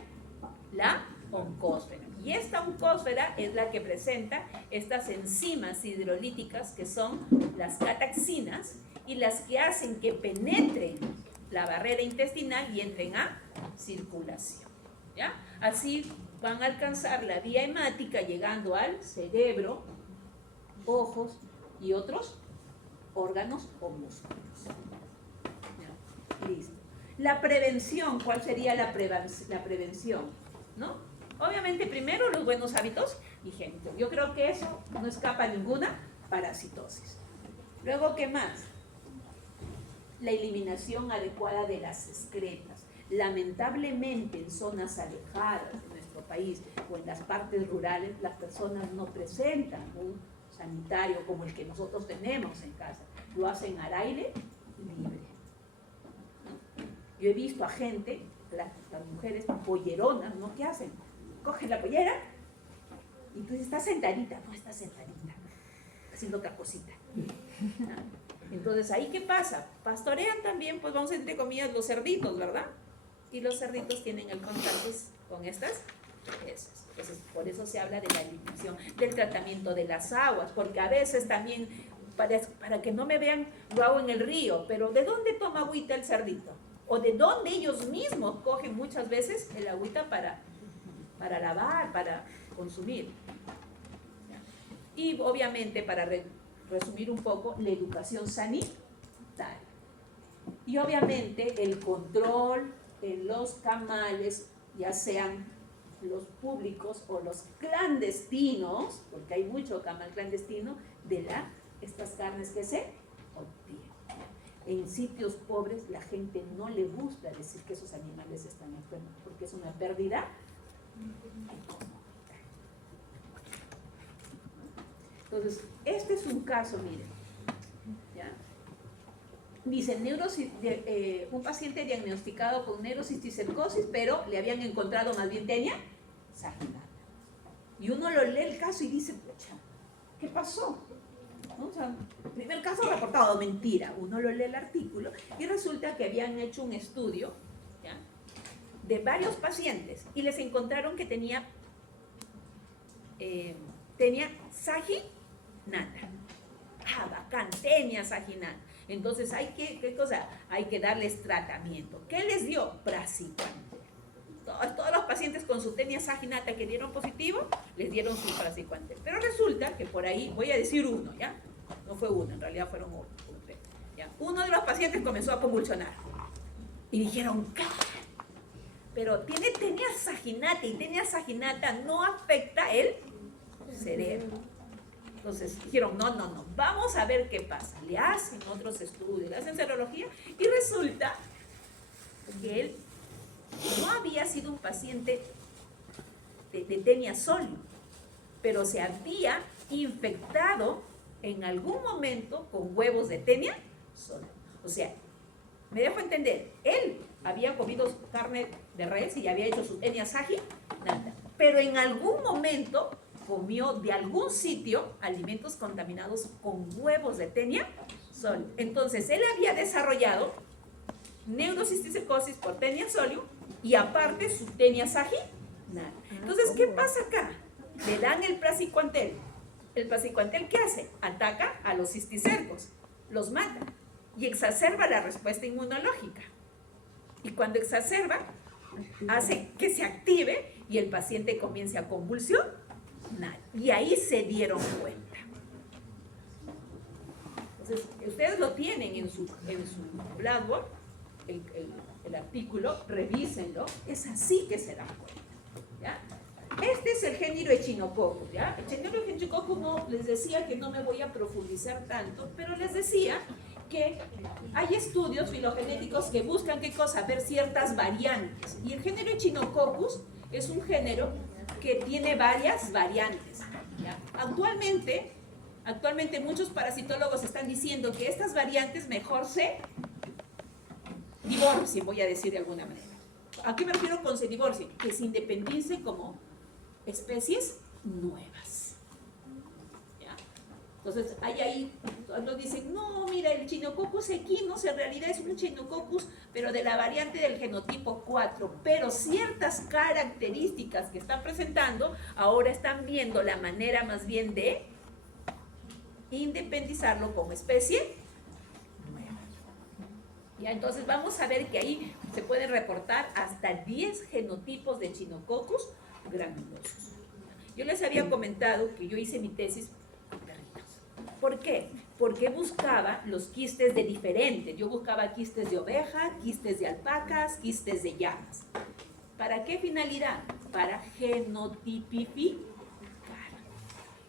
La oncósfera. Y esta oncósfera es la que presenta estas enzimas hidrolíticas que son las cataxinas y las que hacen que penetren la barrera intestinal y entren a circulación, ¿ya? Así van a alcanzar la vía hemática llegando al cerebro, ojos y otros órganos o músculos. ¿Ya? Listo. La prevención, ¿cuál sería la prevención? ¿No? Obviamente, primero, los buenos hábitos higiénicos. Yo creo que eso no escapa a ninguna parasitosis. Luego, ¿qué más? La eliminación adecuada de las excretas. Lamentablemente, en zonas alejadas de nuestro país o en las partes rurales, las personas no presentan un sanitario como el que nosotros tenemos en casa. Lo hacen al aire libre. Yo he visto a gente, las mujeres polleronas, ¿no? ¿Qué hacen? Cogen la pollera y tú dices, está sentadita. No está sentadita, haciendo otra cosita. Entonces, ¿ahí qué pasa? Pastorean también, pues vamos entre comillas, los cerditos, ¿verdad? Y los cerditos tienen el contacto con estas presas. Entonces, por eso se habla de la eliminación, del tratamiento de las aguas, porque a veces también, para que no me vean, lo hago en el río, pero ¿de dónde toma agüita el cerdito? O de dónde ellos mismos cogen muchas veces el agüita para lavar, para consumir. Y obviamente, para resumir un poco, la educación sanitaria. Y obviamente el control en los camales, ya sean los públicos o los clandestinos, porque hay mucho camal clandestino, de estas carnes que se obtienen. En sitios pobres la gente no le gusta decir que esos animales están enfermos, porque es una pérdida económica. Entonces, este es un caso, miren, ¿ya? Dice, un paciente diagnosticado con neurocisticercosis, pero le habían encontrado más bien Taenia saginata. Y uno lo lee el caso y dice, pucha, ¿qué pasó? ¿No? O sea, primer caso reportado, mentira. Uno lo lee el artículo y resulta que habían hecho un estudio, ¿ya?, de varios pacientes y les encontraron que tenía saginata. Ah, bacán, Taenia saginata. Entonces ¿qué cosa? Hay que darles tratamiento. ¿Qué les dio? Praziquantel. Todos los pacientes con su Taenia saginata que dieron positivo, les dieron su praziquantel. Pero resulta que por ahí, voy a decir uno, ¿ya? No fue uno, en realidad fueron tres, ¿ya? Uno de los pacientes comenzó a convulsionar. Y dijeron, ¿qué? Pero tiene Taenia saginata y Taenia saginata no afecta el cerebro. Entonces dijeron, no, vamos a ver qué pasa. Le hacen otros estudios, le hacen serología y resulta que él no había sido un paciente de Taenia solium, pero se había infectado en algún momento con huevos de Taenia solium. O sea, me dejo entender, él había comido carne de res y había hecho su Taenia saginata, pero en algún momento comió de algún sitio alimentos contaminados con huevos de Taenia solium. Entonces, él había desarrollado neurocisticercosis por Taenia solium y aparte su Taenia saginata. Entonces, ¿qué pasa acá? Le dan el praziquantel. ¿El praziquantel qué hace? Ataca a los cisticercos, los mata y exacerba la respuesta inmunológica. Y cuando exacerba, hace que se active y el paciente comience a convulsionar. Y ahí se dieron cuenta. Entonces, ustedes lo tienen en su Blackboard, el artículo, revísenlo, es así que se dan cuenta, ¿ya? Este es el género Echinococcus, ¿ya? El género Echinococcus, no, les decía que no me voy a profundizar tanto, pero les decía que hay estudios filogenéticos que buscan ¿qué cosa? Ver ciertas variantes. Y el género Echinococcus es un género que tiene varias variantes. ¿Ya? Actualmente muchos parasitólogos están diciendo que estas variantes mejor se divorcien, voy a decir de alguna manera. ¿A qué me refiero con se divorcien? Que se independicen como especies nuevas. ¿Ya? Entonces, hay ahí, nos dicen, no, mira, el Echinococcus equinus en realidad es un Echinococcus, pero de la variante del genotipo 4, pero ciertas características que están presentando, ahora están viendo la manera más bien de independizarlo como especie nueva. Ya, entonces vamos a ver que ahí se pueden reportar hasta 10 genotipos de Echinococcus granulosos. Yo les había comentado que yo hice mi tesis con perritos. ¿Por qué? Porque buscaba los quistes de diferentes. Yo buscaba quistes de oveja, quistes de alpacas, quistes de llamas. ¿Para qué finalidad? Para genotipificar.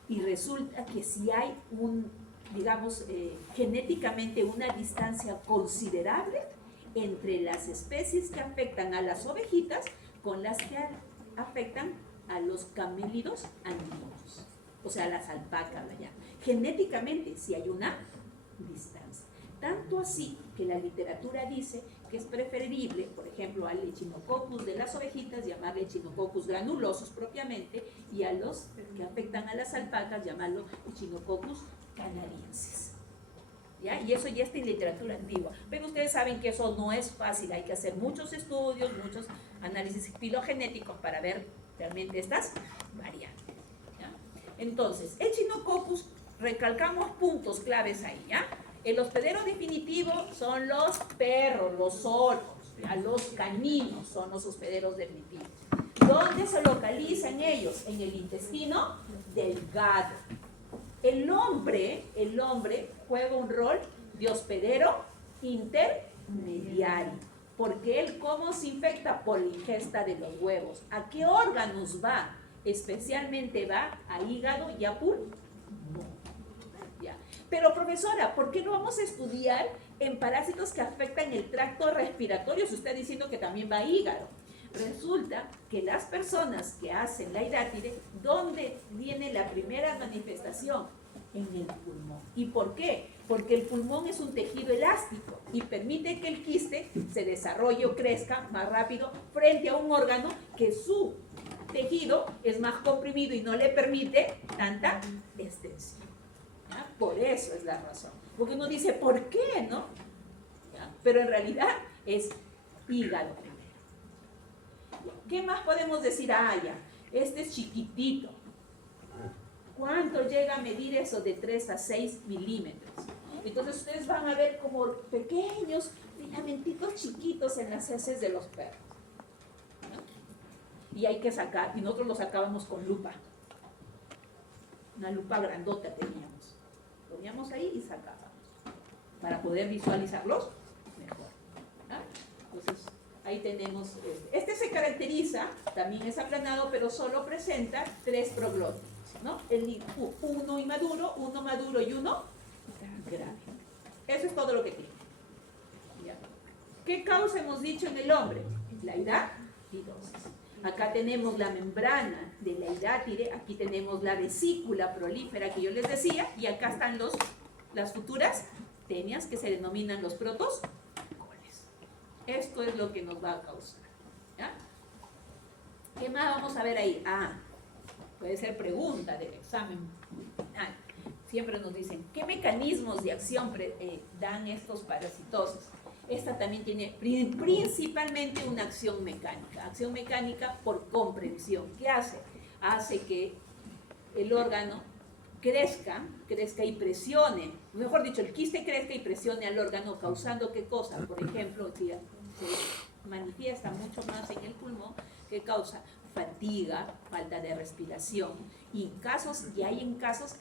Y resulta que si hay genéticamente una distancia considerable entre las especies que afectan a las ovejitas con las que afectan a los camélidos andinos, o sea, las alpacas allá. Genéticamente sí hay una distancia. Tanto así que la literatura dice que es preferible, por ejemplo, al Echinococcus de las ovejitas, llamarle Echinococcus granulosos propiamente, y a los que afectan a las alpacas, llamarlo Echinococcus canariensis. ¿Ya? Y eso ya está en literatura antigua. Pero ustedes saben que eso no es fácil, hay que hacer muchos estudios, muchos análisis filogenéticos para ver realmente estas variantes. ¿Ya? Entonces, Echinococcus, recalcamos puntos claves ahí, ¿ya? El hospedero definitivo son los perros, los zorros, ¿ya? Los caninos son los hospederos definitivos. ¿Dónde se localizan ellos? En el intestino delgado. El hombre juega un rol de hospedero intermediario, porque él ¿cómo se infecta? Por la ingesta de los huevos. ¿A qué órganos va? Especialmente va a hígado y a pulmón. ¿Ya? Pero profesora, ¿por qué no vamos a estudiar en parásitos que afectan el tracto respiratorio si usted está diciendo que también va a hígado? Resulta que las personas que hacen la hidátide, ¿dónde viene la primera manifestación? En el pulmón. ¿Y por qué? Porque el pulmón es un tejido elástico y permite que el quiste se desarrolle o crezca más rápido frente a un órgano que su tejido es más comprimido y no le permite tanta extensión. ¿Ya? Por eso es la razón. Porque uno dice, ¿por qué? ¿No? ¿Ya? Pero en realidad es hígado primero. ¿Qué más podemos decir? Ah, ya, este es chiquitito. ¿Cuánto llega a medir eso? De 3 a 6 milímetros. Entonces ustedes van a ver como pequeños filamentitos chiquitos en las heces de los perros. ¿No? Y hay que sacar, y nosotros lo sacábamos con lupa. Una lupa grandota teníamos. Poníamos ahí y sacábamos. Para poder visualizarlos mejor. ¿No? Entonces, ahí tenemos, este se caracteriza, también es aplanado, pero solo presenta 3 proglóticos, ¿no? Uno inmaduro, uno maduro y uno grave. Eso es todo lo que tiene. ¿Ya? ¿Qué causa hemos dicho en el hombre? La hidatidosis. Acá tenemos la membrana de la hidátide, aquí tenemos la vesícula prolífera que yo les decía, y acá están las futuras tenias que se denominan los protos. Esto es lo que nos va a causar. ¿Ya? ¿Qué más vamos a ver ahí? Ah, puede ser pregunta del examen. Ah, siempre nos dicen, ¿qué mecanismos de acción dan estos parasitosis? Esta también tiene principalmente una acción mecánica. Acción mecánica por comprensión. ¿Qué hace? Hace que el órgano crezca y presione, mejor dicho, el quiste crezca y presione al órgano, causando ¿qué cosa? Por ejemplo, si se manifiesta mucho más en el pulmón, que causa fatiga, falta de respiración, y hay en casos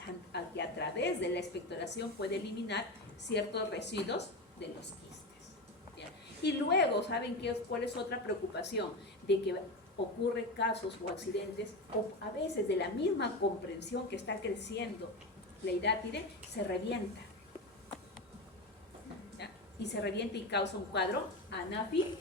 que a través de la expectoración puede eliminar ciertos residuos de los quistes. ¿Ya? Y luego, ¿saben cuál es otra preocupación? De que ocurre casos o accidentes, o a veces de la misma comprensión que está creciendo la hidátide, se revienta. y se revienta y causa un cuadro anafiláctico,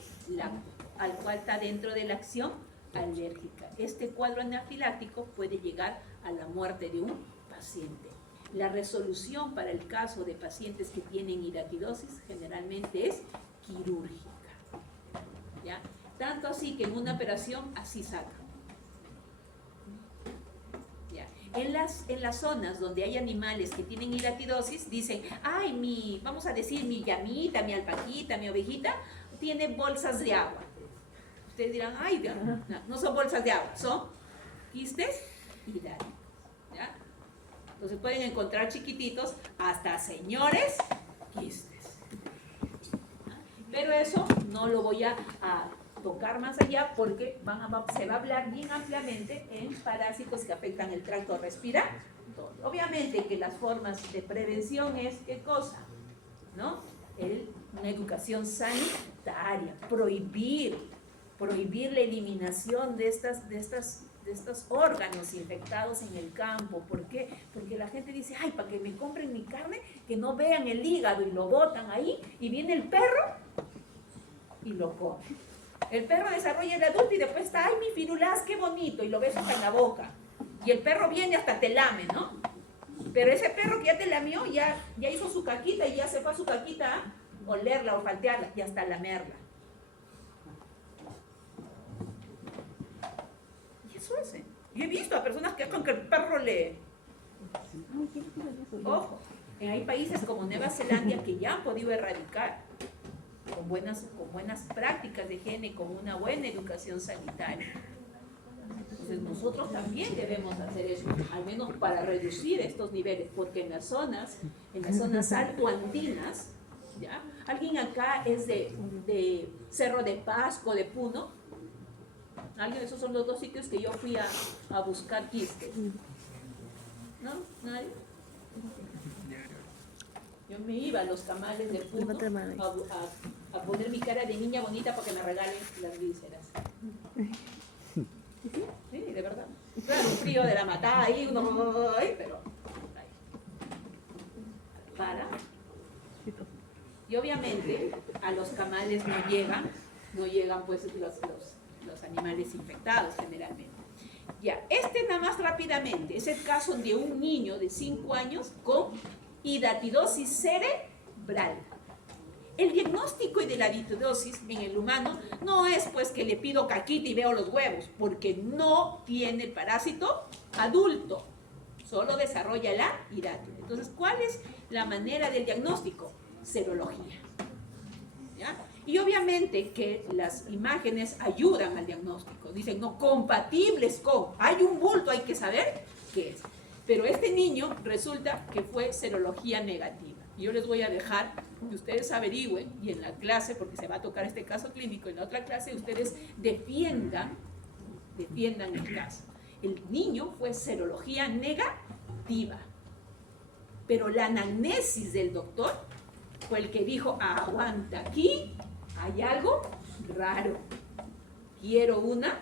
al cual está dentro de la acción alérgica. Este cuadro anafiláctico puede llegar a la muerte de un paciente. La resolución para el caso de pacientes que tienen hidatidosis generalmente es quirúrgica, ¿ya? Tanto así que en una operación así sacan. ¿Ya? En las zonas donde hay animales que tienen hidatidosis, dicen, ay, vamos a decir, mi llamita, mi alpaquita, mi ovejita, tiene bolsas de agua. Ustedes dirán, ay, no son bolsas de agua, son quistes hidáticos, ¿ya? Entonces pueden encontrar chiquititos hasta señores quistes. Pero eso no lo voy a tocar más allá porque se va a hablar bien ampliamente en parásitos que afectan el tracto respiratorio. Obviamente que las formas de prevención es, ¿qué cosa? ¿No? Una educación sanitaria, prohibir la eliminación de estos órganos infectados en el campo. ¿Por qué? Porque la gente dice, ay, para que me compren mi carne, que no vean el hígado y lo botan ahí, y viene el perro y lo come. El perro desarrolla el adulto y después está, ay, mi firulaz, qué bonito, y lo ves hasta en la boca. Y el perro viene hasta te lame, ¿no? Pero ese perro que ya te lamió, ya hizo su caquita y ya se fue a su caquita a olerla o faltearla y hasta lamerla. Y eso es. Yo he visto a personas que con que el perro le... Ojo, hay países como Nueva Zelanda que ya han podido erradicar con buenas prácticas de higiene, con una buena educación sanitaria. Entonces nosotros también debemos hacer eso, al menos para reducir estos niveles, porque en las zonas altoandinas, ¿ya? ¿Alguien acá es de Cerro de Pasco, de Puno? ¿Alguien? Esos son los dos sitios que yo fui a buscar quistes. ¿No? ¿Nadie? Yo me iba a los camales de Puno a poner mi cara de niña bonita para que me regalen las vísceras. Sí, de verdad. Claro, un frío de la matada ahí, pero para. Y obviamente a los camales no llegan pues los animales infectados generalmente. Ya, nada más rápidamente es el caso de un niño de 5 años con hidatidosis cerebral. El diagnóstico de la hidatidosis en el humano no es pues que le pido caquita y veo los huevos, porque no tiene el parásito adulto, solo desarrolla la hidatidosis. Entonces, ¿cuál es la manera del diagnóstico? Serología. ¿Ya? Y obviamente que las imágenes ayudan al diagnóstico. Dicen, no, compatibles con, hay un bulto, hay que saber qué es. Pero este niño resulta que fue serología negativa. Yo les voy a dejar que ustedes averigüen, y en la clase, porque se va a tocar este caso clínico, en la otra clase ustedes defiendan el caso. El niño fue serología negativa, pero la anamnesis del doctor fue el que dijo, aguanta, aquí hay algo raro, quiero una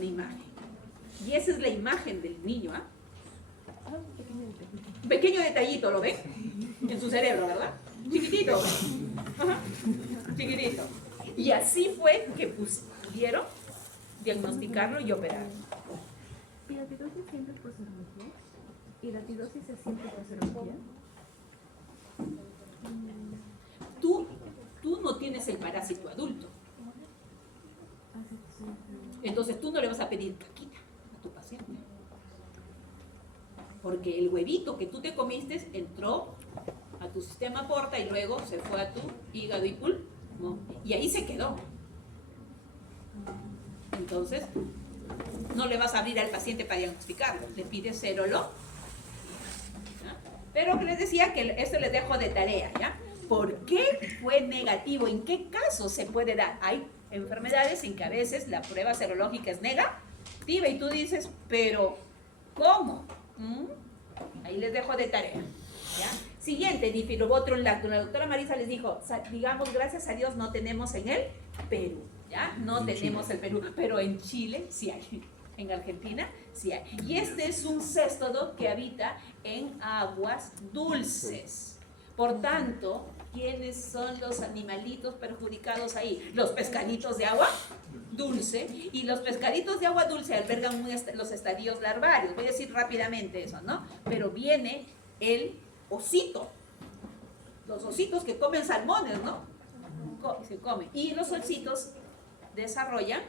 imagen. Y esa es la imagen del niño, ¿ah? Un pequeño detallito, ¿lo ven? En su cerebro, ¿verdad? Chiquitito. Ajá. Chiquitito. Y así fue que pudieron diagnosticarlo y operarlo. ¿Hidatidosis siempre por serología? ¿Hidatidosis es siempre por serología? Tú no tienes el parásito adulto. Entonces tú no le vas a pedir caquita a tu paciente. Porque el huevito que tú te comiste entró a tu sistema porta y luego se fue a tu hígado y pulmón. Y ahí se quedó. Entonces, no le vas a abrir al paciente para diagnosticarlo. Le pides serología. Pero que les decía que esto les dejo de tarea, ¿ya? ¿Por qué fue negativo? ¿En qué casos se puede dar? Hay enfermedades en que a veces la prueba serológica es negativa y tú dices, pero ¿cómo? Ahí les dejo de tarea, ¿ya? Siguiente, difilobotrum lactum. La doctora Marisa les dijo, digamos, gracias a Dios no tenemos en el Perú, ¿ya? No tenemos el Perú, pero en Chile sí hay, en Argentina sí hay. Y este es un céstodo que habita en aguas dulces. Por tanto, ¿quiénes son los animalitos perjudicados ahí? Los pescaditos de agua dulce, y los pescaditos de agua dulce albergan los estadios larvarios. Voy a decir rápidamente eso, ¿no? Pero viene el osito, los ositos que comen salmones, ¿no? Se comen. Y los ositos desarrollan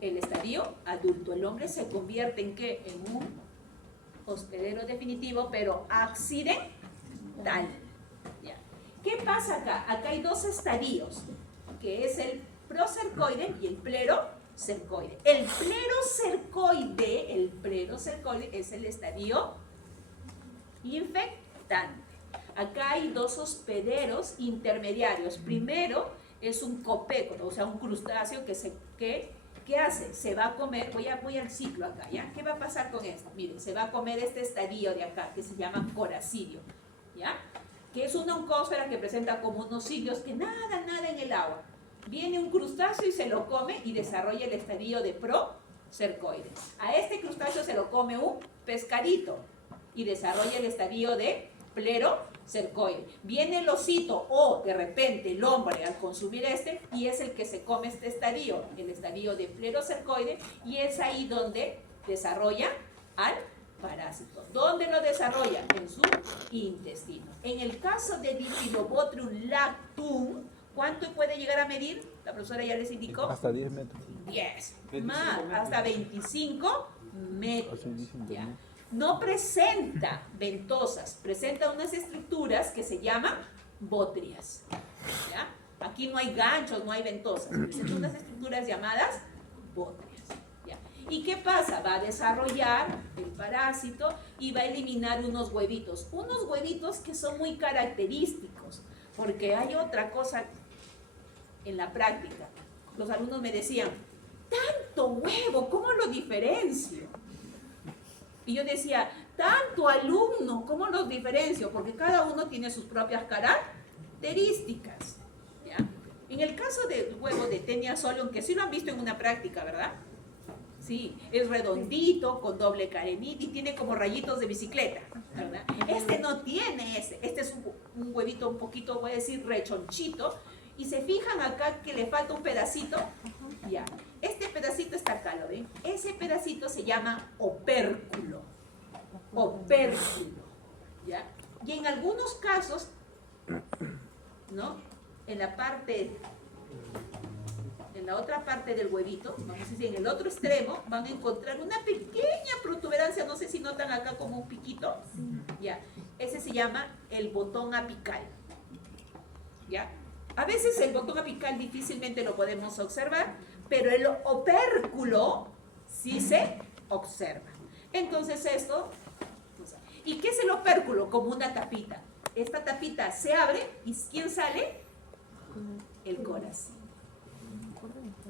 el estadio adulto. El hombre se convierte en ¿qué? En un hospedero definitivo, pero accidental. ¿Ya? ¿Qué pasa acá? Acá hay dos estadios, que es el procercoide y el plerocercoide. El plerocercoide es el estadio infectante. Acá hay dos hospederos intermediarios. Primero es un copépodo, o sea, un crustáceo ¿qué hace? Se va a comer, voy al ciclo acá, ¿ya? ¿Qué va a pasar con esto? Miren, se va a comer este estadio de acá, que se llama coracidio, ¿ya? Que es una oncósfera que presenta como unos cilios que nada en el agua. Viene un crustáceo y se lo come y desarrolla el estadio de procercoide. A este crustáceo se lo come un pescadito y desarrolla el estadio de plerocercoide. Viene el osito o de repente el hombre al consumir y es el que se come este estadio, el estadio de plerocercoide, y es ahí donde desarrolla al parásito. ¿Dónde lo desarrolla? En su intestino. En el caso de Diphyllobothrium lactum, ¿cuánto puede llegar a medir? La profesora ya les indicó. Hasta 10 metros. 10, más, hasta 25 metros. ¿Ya? No presenta ventosas, presenta unas estructuras que se llaman bótrias. ¿Ya? Aquí no hay ganchos, no hay ventosas, presenta unas estructuras llamadas bótrias. ¿Ya? ¿Y qué pasa? Va a desarrollar el parásito y va a eliminar unos huevitos que son muy característicos, porque hay otra cosa en la práctica. Los alumnos me decían, tanto huevo, ¿cómo lo diferencio? Y yo decía, tanto alumno, ¿cómo los diferencio? Porque cada uno tiene sus propias características. ¿Ya? En el caso del huevo de Taenia solium, que sí lo han visto en una práctica, ¿verdad? Sí, es redondito, con doble carenita y tiene como rayitos de bicicleta, ¿verdad? Este no tiene ese. Este es un huevito un poquito, voy a decir, rechonchito. Y se fijan acá que le falta un pedacito. Ya. Este pedacito está acá, ¿lo ven? Ese pedacito se llama opérculo. Opérculo. ¿Ya? Y en algunos casos, ¿no? En la otra parte del huevito, vamos a decir, en el otro extremo, van a encontrar una pequeña protuberancia, no sé si notan acá como un piquito. Ya. Ese se llama el botón apical. ¿Ya? A veces el botón apical difícilmente lo podemos observar, pero el opérculo sí se observa. Entonces esto, ¿y qué es el opérculo? Como una tapita. Esta tapita se abre y ¿quién sale? El corazón.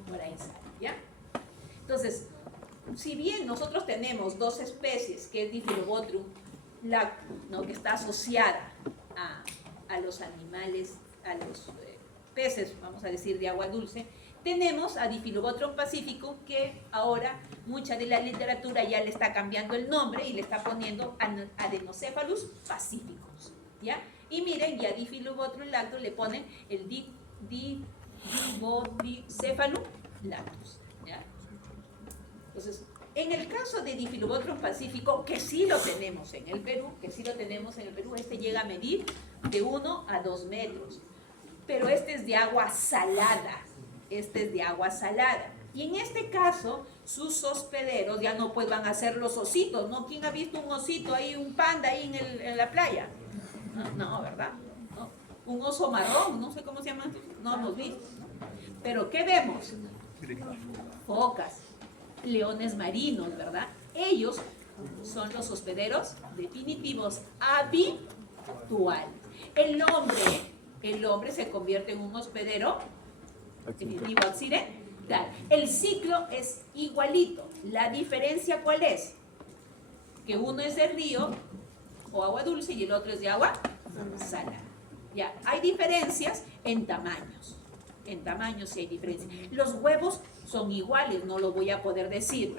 Por ahí sale, ¿ya? Entonces, si bien nosotros tenemos dos especies, que es Diphyllobothrium lactum, ¿no? Que está asociada a los animales, a los peces, vamos a decir, de agua dulce, tenemos a Diphyllobothrium pacificum, que ahora mucha de la literatura ya le está cambiando el nombre y le está poniendo Adenocephalus pacificus, ¿ya? Y miren, ya Diphyllobothrium lactum le ponen el Diphyllobothricephalum lactus, ¿ya? Entonces, en el caso de Diphyllobothrium pacifico, que sí lo tenemos en el Perú, este llega a medir de 1 a 2 metros. Pero este es de agua salada, Y en este caso, sus hospederos ya no pues van a ser los ositos, ¿no? ¿Quién ha visto un osito ahí, un panda ahí en la playa? No, ¿verdad? ¿No? Un oso marrón, no sé cómo se llama, no hemos visto, ¿no? Pero ¿qué vemos? Focas, leones marinos, ¿verdad? Ellos son los hospederos definitivos habituales. El hombre se convierte en un hospedero definitivo accidental. El ciclo es igualito. La diferencia, ¿cuál es? Que uno es de río o agua dulce y el otro es de agua salada. Ya, hay diferencias en tamaños. En tamaños sí hay diferencias. Los huevos son iguales, no lo voy a poder decir.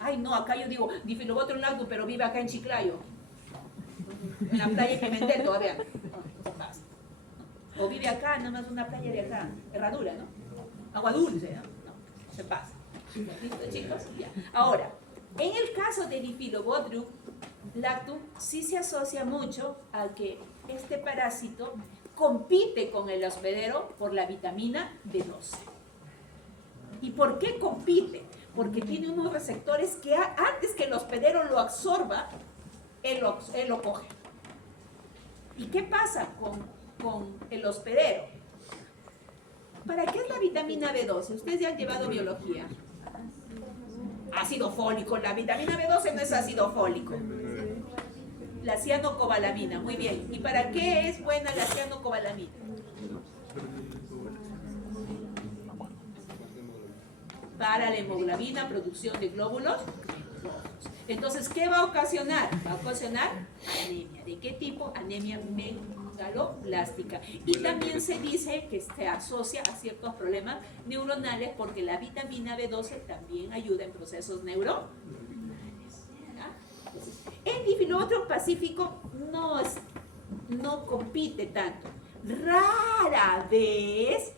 Ay, no, acá yo digo Diphyllobothrium lactum, pero vive acá en Chiclayo. En la playa de Pimentel todavía. se pasa. ¿No? O vive acá, nada más una playa de acá, Herradura, ¿no? Agua dulce, ¿no? No, se pasa. ¿Listo, chicos? Ya. Ahora, en el caso de Diphyllobothrium lactum, sí se asocia mucho a que este parásito compite con el hospedero por la vitamina B12. ¿Y por qué compite? Porque tiene unos receptores que antes que el hospedero lo absorba, él lo coge. ¿Y qué pasa con el hospedero? ¿Para qué es la vitamina B12? Ustedes ya han llevado biología. Ácido fólico. La vitamina B12 no es ácido fólico. La cianocobalamina, muy bien. ¿Y para qué es buena la cianocobalamina? Para la hemoglobina, producción de glóbulos rojos. Entonces, ¿qué va a ocasionar? Va a ocasionar anemia. ¿De qué tipo? Anemia megaloblástica. Y también se dice que se asocia a ciertos problemas neuronales porque la vitamina B12 también ayuda en procesos neuronales. El Diphyllobothrium pacífico no compite tanto. Rara vez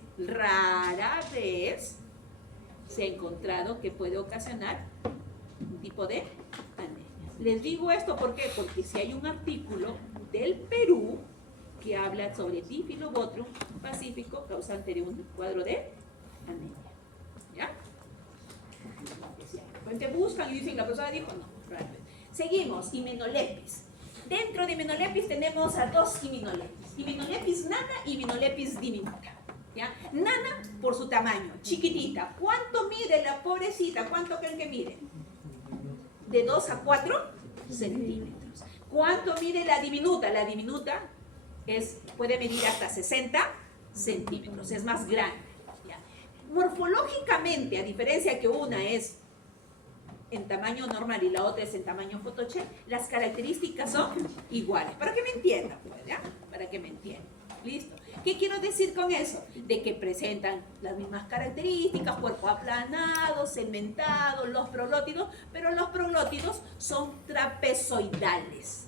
se ha encontrado que puede ocasionar un tipo de anemia. Les digo esto ¿por qué? Porque si hay un artículo del Perú que habla sobre Diphyllobothrium pacífico causante de un cuadro de anemia. ¿Ya? Pues te buscan y dicen, la persona dijo, no, realmente. Seguimos, Hymenolépis. Dentro de Hymenolépis tenemos a dos Hymenolépis. Hymenolépis nana y Hymenolépis diminuta. ¿Ya? Nana por su tamaño, chiquitita. ¿Cuánto mide la pobrecita? ¿Cuánto creen que mide? De 2 a 4 centímetros. ¿Cuánto mide la diminuta? La diminuta puede medir hasta 60 centímetros, es más grande. ¿Ya? Morfológicamente, a diferencia que una es en tamaño normal y la otra es en tamaño photochep, las características son iguales. Para que me entiendan, pues, ¿ya? Para que me entiendan. ¿Listo? ¿Qué quiero decir con eso? De que presentan las mismas características, cuerpo aplanado, segmentado, los proglótidos, pero los proglótidos son trapezoidales.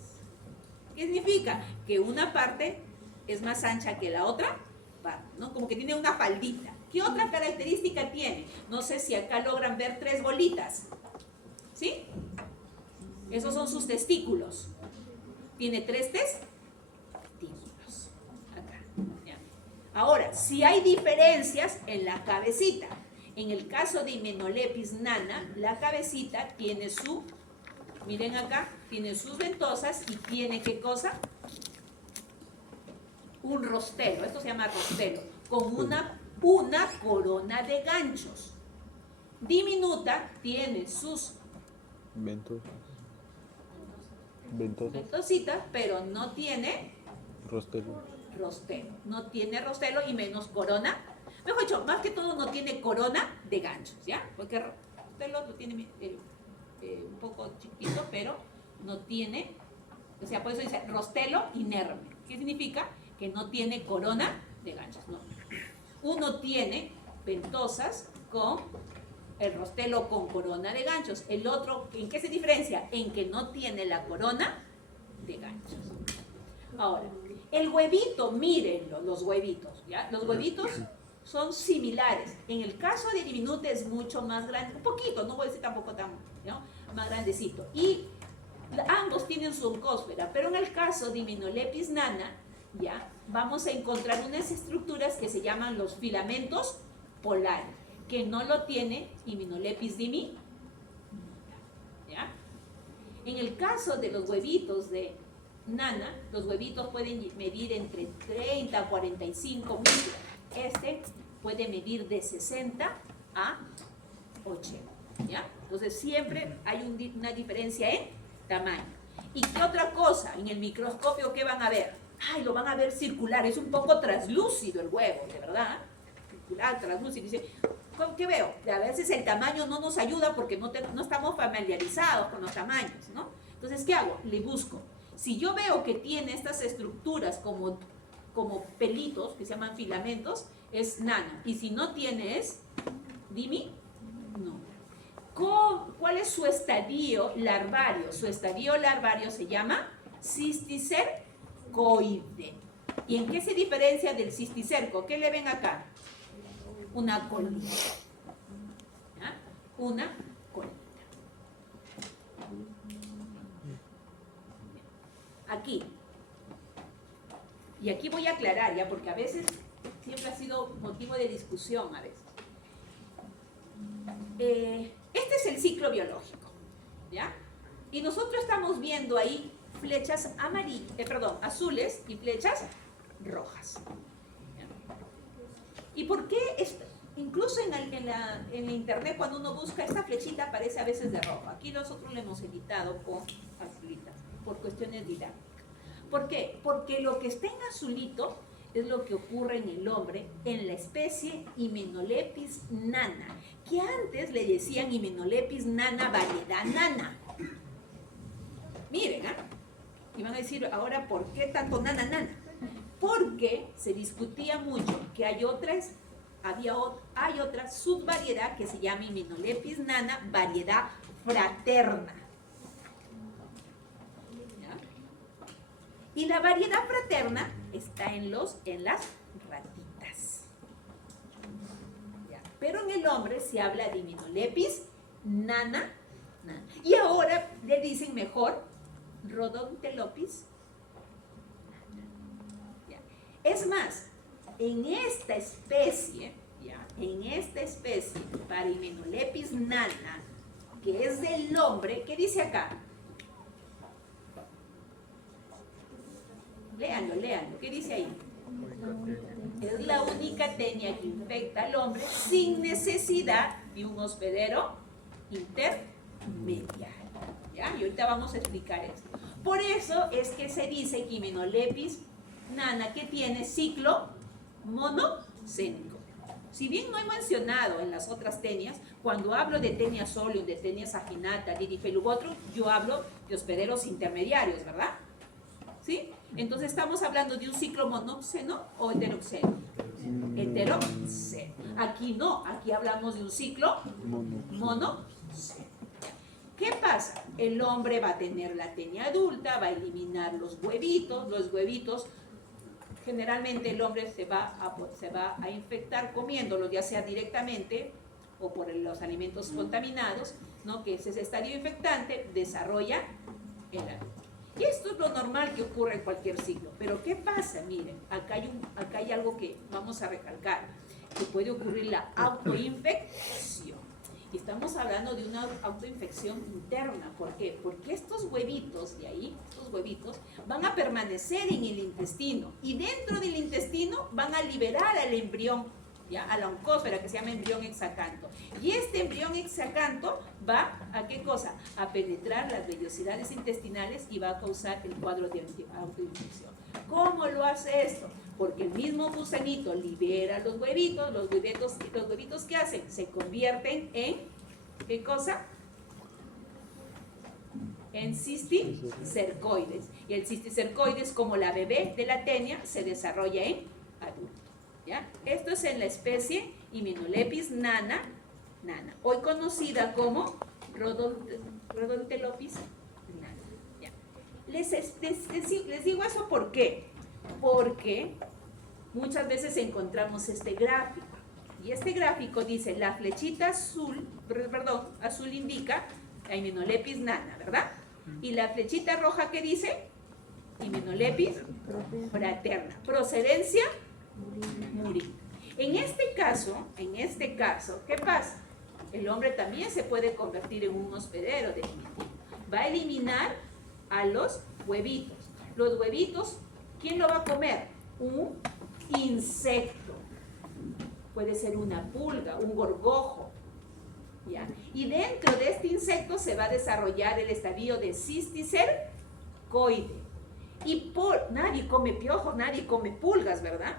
¿Qué significa? Que una parte es más ancha que la otra parte, ¿no? Como que tiene una faldita. ¿Qué otra característica tiene? No sé si acá logran ver 3 bolitas. ¿Sí? Esos son sus testículos. Tiene 3 testículos. Acá. ¿Ya? Ahora, si hay diferencias en la cabecita. En el caso de Hymenolépis nana, la cabecita tiene miren acá, tiene sus ventosas y tiene ¿qué cosa? Un rostelo. Esto se llama rostelo. Con una corona de ganchos. Diminuta tiene sus ventositas, pero no tiene rostelo. No tiene rostelo y menos corona. Mejor dicho, más que todo no tiene corona de ganchos, ¿ya? Porque rostelo lo tiene un poco chiquito, pero no tiene, o sea, por eso dice rostelo inerme. ¿Qué significa? Que no tiene corona de ganchos, no. Uno tiene ventosas con el rostelo con corona de ganchos. El otro, ¿en qué se diferencia? En que no tiene la corona de ganchos. Ahora, el huevito, mírenlo, los huevitos, ¿ya? Los huevitos son similares. En el caso de diminuta es mucho más grande, un poquito, no voy a decir tampoco tan, ¿no? Más grandecito. Y ambos tienen su oncósfera, pero en el caso de Hymenolépis nana, ¿ya? Vamos a encontrar unas estructuras que se llaman los filamentos polares, que no lo tiene Hymenolépis diminuta, ¿ya? En el caso de los huevitos de nana, los huevitos pueden medir entre 30 a 45 metros. Este puede medir de 60 a 80, ¿ya? Entonces siempre hay una diferencia en tamaño. ¿Y qué otra cosa? En el microscopio, ¿qué van a ver? Ay, lo van a ver circular, es un poco translúcido el huevo, de verdad. Circular, translúcido. Dice, ¿qué veo? A veces el tamaño no nos ayuda porque no estamos familiarizados con los tamaños, ¿no? Entonces, ¿qué hago? Le busco. Si yo veo que tiene estas estructuras como pelitos, que se llaman filamentos, es nana. Y si no tiene, es diminuta. ¿Cuál es su estadio larvario? Su estadio larvario se llama cisticercoide. ¿Y en qué se diferencia del cisticerco? ¿Qué le ven acá? Una colita. ¿Ya? Una colita. Aquí. Y aquí voy a aclarar ya, porque a veces siempre ha sido motivo de discusión a veces. Este es el ciclo biológico, ¿ya? Y nosotros estamos viendo ahí flechas azules y flechas rojas. ¿Ya? ¿Y por qué incluso en internet cuando uno busca esta flechita aparece a veces de rojo? Aquí nosotros le hemos evitado con azulita por cuestiones didácticas. ¿Por qué? Porque lo que está en azulito es lo que ocurre en el hombre en la especie Hymenopletis nana, que antes le decían Hymenopletis nana variedad nana. Miren, y van a decir ahora, ¿por qué tanto nana nana? Porque se discutía mucho que hay otra subvariedad que se llama Hymenopletis nana variedad fraterna. Y la variedad fraterna está en las ratitas. ¿Ya? Pero en el hombre se habla de Hymenopletis nana. Y ahora le dicen mejor Rhodontelopis. ¿Ya? Es más, en esta especie, para Hymenopletis nana, que es del hombre, ¿qué dice acá? Léanlo, ¿qué dice ahí? Es la única tenia que infecta al hombre sin necesidad de un hospedero intermediario. ¿Ya? Y ahorita vamos a explicar esto. Por eso es que se dice que Hymenopletis nana que tiene ciclo monocénico. Si bien no he mencionado en las otras tenias, cuando hablo de tenia solium, de tenia saginata, Didiphelubotrum, yo hablo de hospederos intermediarios, ¿verdad? ¿Sí? Entonces estamos hablando de un ciclo monóxeno o heteroxeno. Heteroxeno. Aquí no, aquí hablamos de un ciclo monóxeno. ¿Qué pasa? El hombre va a tener la tenia adulta, va a eliminar los huevitos, generalmente el hombre se va a infectar comiéndolos, ya sea directamente o por los alimentos contaminados, ¿no? Que ese estadio infectante desarrolla el adulto. Y esto es lo normal que ocurre en cualquier ciclo. Pero ¿qué pasa? Miren, acá hay algo que vamos a recalcar, que puede ocurrir la autoinfección. Y estamos hablando de una autoinfección interna. ¿Por qué? Porque estos huevitos de ahí, van a permanecer en el intestino. Y dentro del intestino van a liberar al embrión, ¿ya? A la oncósfera, que se llama embrión hexacanto. Y este embrión hexacanto va a ¿qué cosa? A penetrar las vellosidades intestinales y va a causar el cuadro de autoinfección. ¿Cómo lo hace esto? Porque el mismo gusanito libera los huevitos ¿qué hacen? Se convierten en ¿qué cosa? En cisticercoides. Y el cisticercoides, como la bebé de la tenia, se desarrolla en adulto. ¿Ya? Esto es en la especie Hymenopletis nana, hoy conocida como Rhodontelopis nana. ¿Ya? Les digo eso ¿por qué? Porque muchas veces encontramos este gráfico. Y este gráfico dice, la flechita azul indica la Hymenopletis nana, ¿verdad? Y la flechita roja, ¿qué dice? Hymenopletis fraterna. Procedencia Murín. En este caso, ¿qué pasa? El hombre también se puede convertir en un hospedero definitivo. Va a eliminar a los huevitos. Los huevitos, ¿quién lo va a comer? Un insecto. Puede ser una pulga, un gorgojo. ¿Ya? Y dentro de este insecto se va a desarrollar el estadio de cisticercoide. Y nadie come piojos, nadie come pulgas, ¿verdad?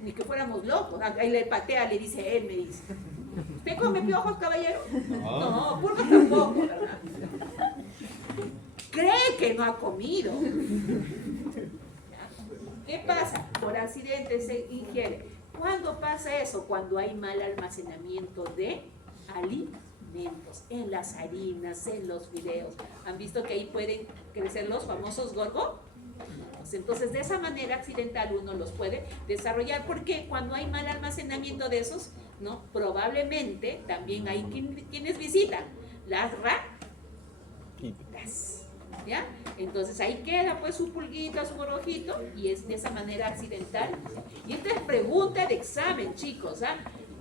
Ni que fuéramos locos. Ahí le patea, le dice él, me dice. ¿Usted come piojos, caballero? No, pulgas tampoco, ¿verdad? Cree que no ha comido. ¿Qué pasa? Por accidente se ingiere. ¿Cuándo pasa eso? Cuando hay mal almacenamiento de alimentos, en las harinas, en los fideos. ¿Han visto que ahí pueden crecer los famosos gorgos? parásitos. Entonces, de esa manera accidental uno los puede desarrollar, porque cuando hay mal almacenamiento de esos, ¿no? Probablemente también hay quienes visitan las ratitas, ¿ya? Entonces ahí queda pues su pulguita, su gorrojito, y es de esa manera accidental. Y esta es pregunta de examen, chicos, ¿ah?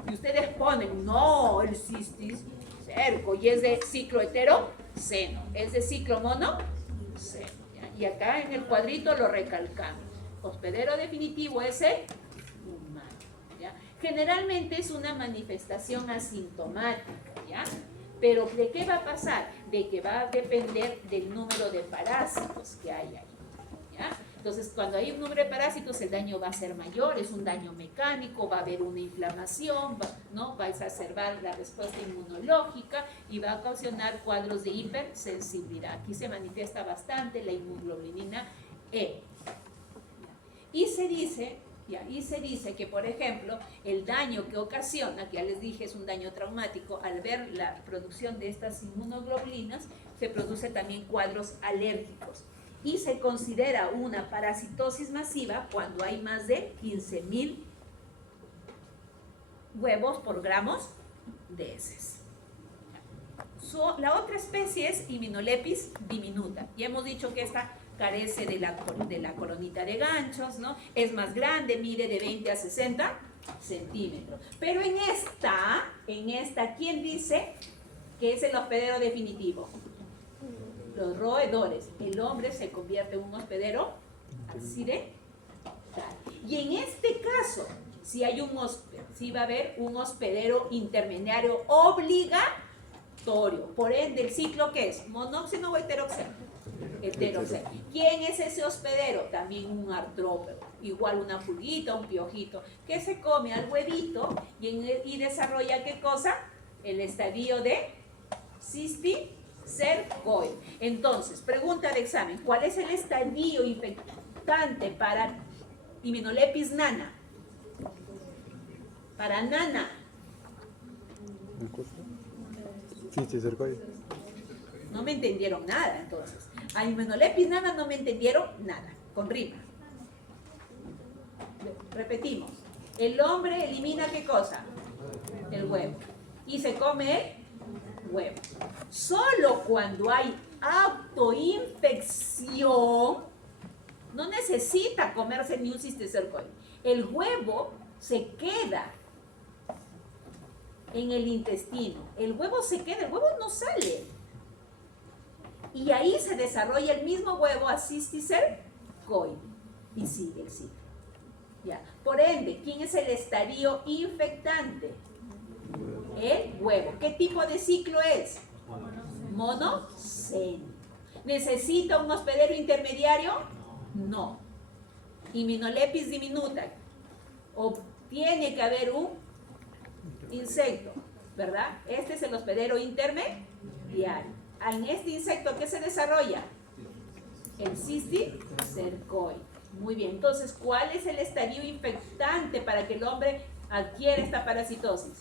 Y ustedes ponen, no, el cistis cerco, y es de ciclo heteroceno, es de ciclo monoceno, ¿ya? Y acá en el cuadrito lo recalcamos. Hospedero definitivo es el humano, ¿ya? Generalmente es una manifestación asintomática, ¿ya? Pero ¿de qué va a pasar? De que va a depender del número de parásitos que hay ahí, ¿ya? Entonces, cuando hay un número de parásitos, el daño va a ser mayor, es un daño mecánico, va a haber una inflamación, ¿no? Va a exacerbar la respuesta inmunológica y va a ocasionar cuadros de hipersensibilidad. Aquí se manifiesta bastante la inmunoglobulina E. Y se dice que, por ejemplo, el daño que ocasiona, que ya les dije es un daño traumático, al ver la producción de estas inmunoglobulinas, se produce también cuadros alérgicos. Y se considera una parasitosis masiva cuando hay más de 15.000 huevos por gramos de heces. La otra especie es Hymenopletis diminuta. Ya hemos dicho que esta carece de la colonita de ganchos, ¿no? Es más grande, mide de 20 a 60 centímetros. Pero en esta, ¿quién dice que es el hospedero definitivo? Los roedores. El hombre se convierte en un hospedero accidental. Y en este caso, si va a haber un hospedero intermediario obligatorio. Por ende, ¿el ciclo qué es? ¿Monóxeno o heteróxeno? Heteróxeno. ¿Quién es ese hospedero? También un artrópodo. Igual una pulguita, un piojito, que se come al huevito y desarrolla ¿qué cosa? El estadio de cisticercoide. Entonces, pregunta de examen, ¿cuál es el estadio infectante para Hymenopletis nana? Para nana. Cisticercoide. No me entendieron nada, entonces. A Hymenopletis nana no me entendieron nada, con rima. Repetimos. El hombre elimina ¿qué cosa? El huevo. Y se come el huevo. Solo cuando hay autoinfección, no necesita comerse ni un cisticercoide. El huevo se queda en el intestino. El huevo se queda, el huevo no sale. Y ahí se desarrolla el mismo huevo a cisticercoide. Y sigue el ciclo. Ya. Por ende, ¿quién es el estadio infectante? El huevo. ¿Qué tipo de ciclo es? Monoceno. ¿Necesita un hospedero intermediario? No. Hymenopletis diminuta. O tiene que haber un insecto, ¿verdad? Este es el hospedero intermediario. En este insecto, ¿qué se desarrolla? El cisticercoide. Muy bien, entonces, ¿cuál es el estadio infectante para que el hombre adquiera esta parasitosis?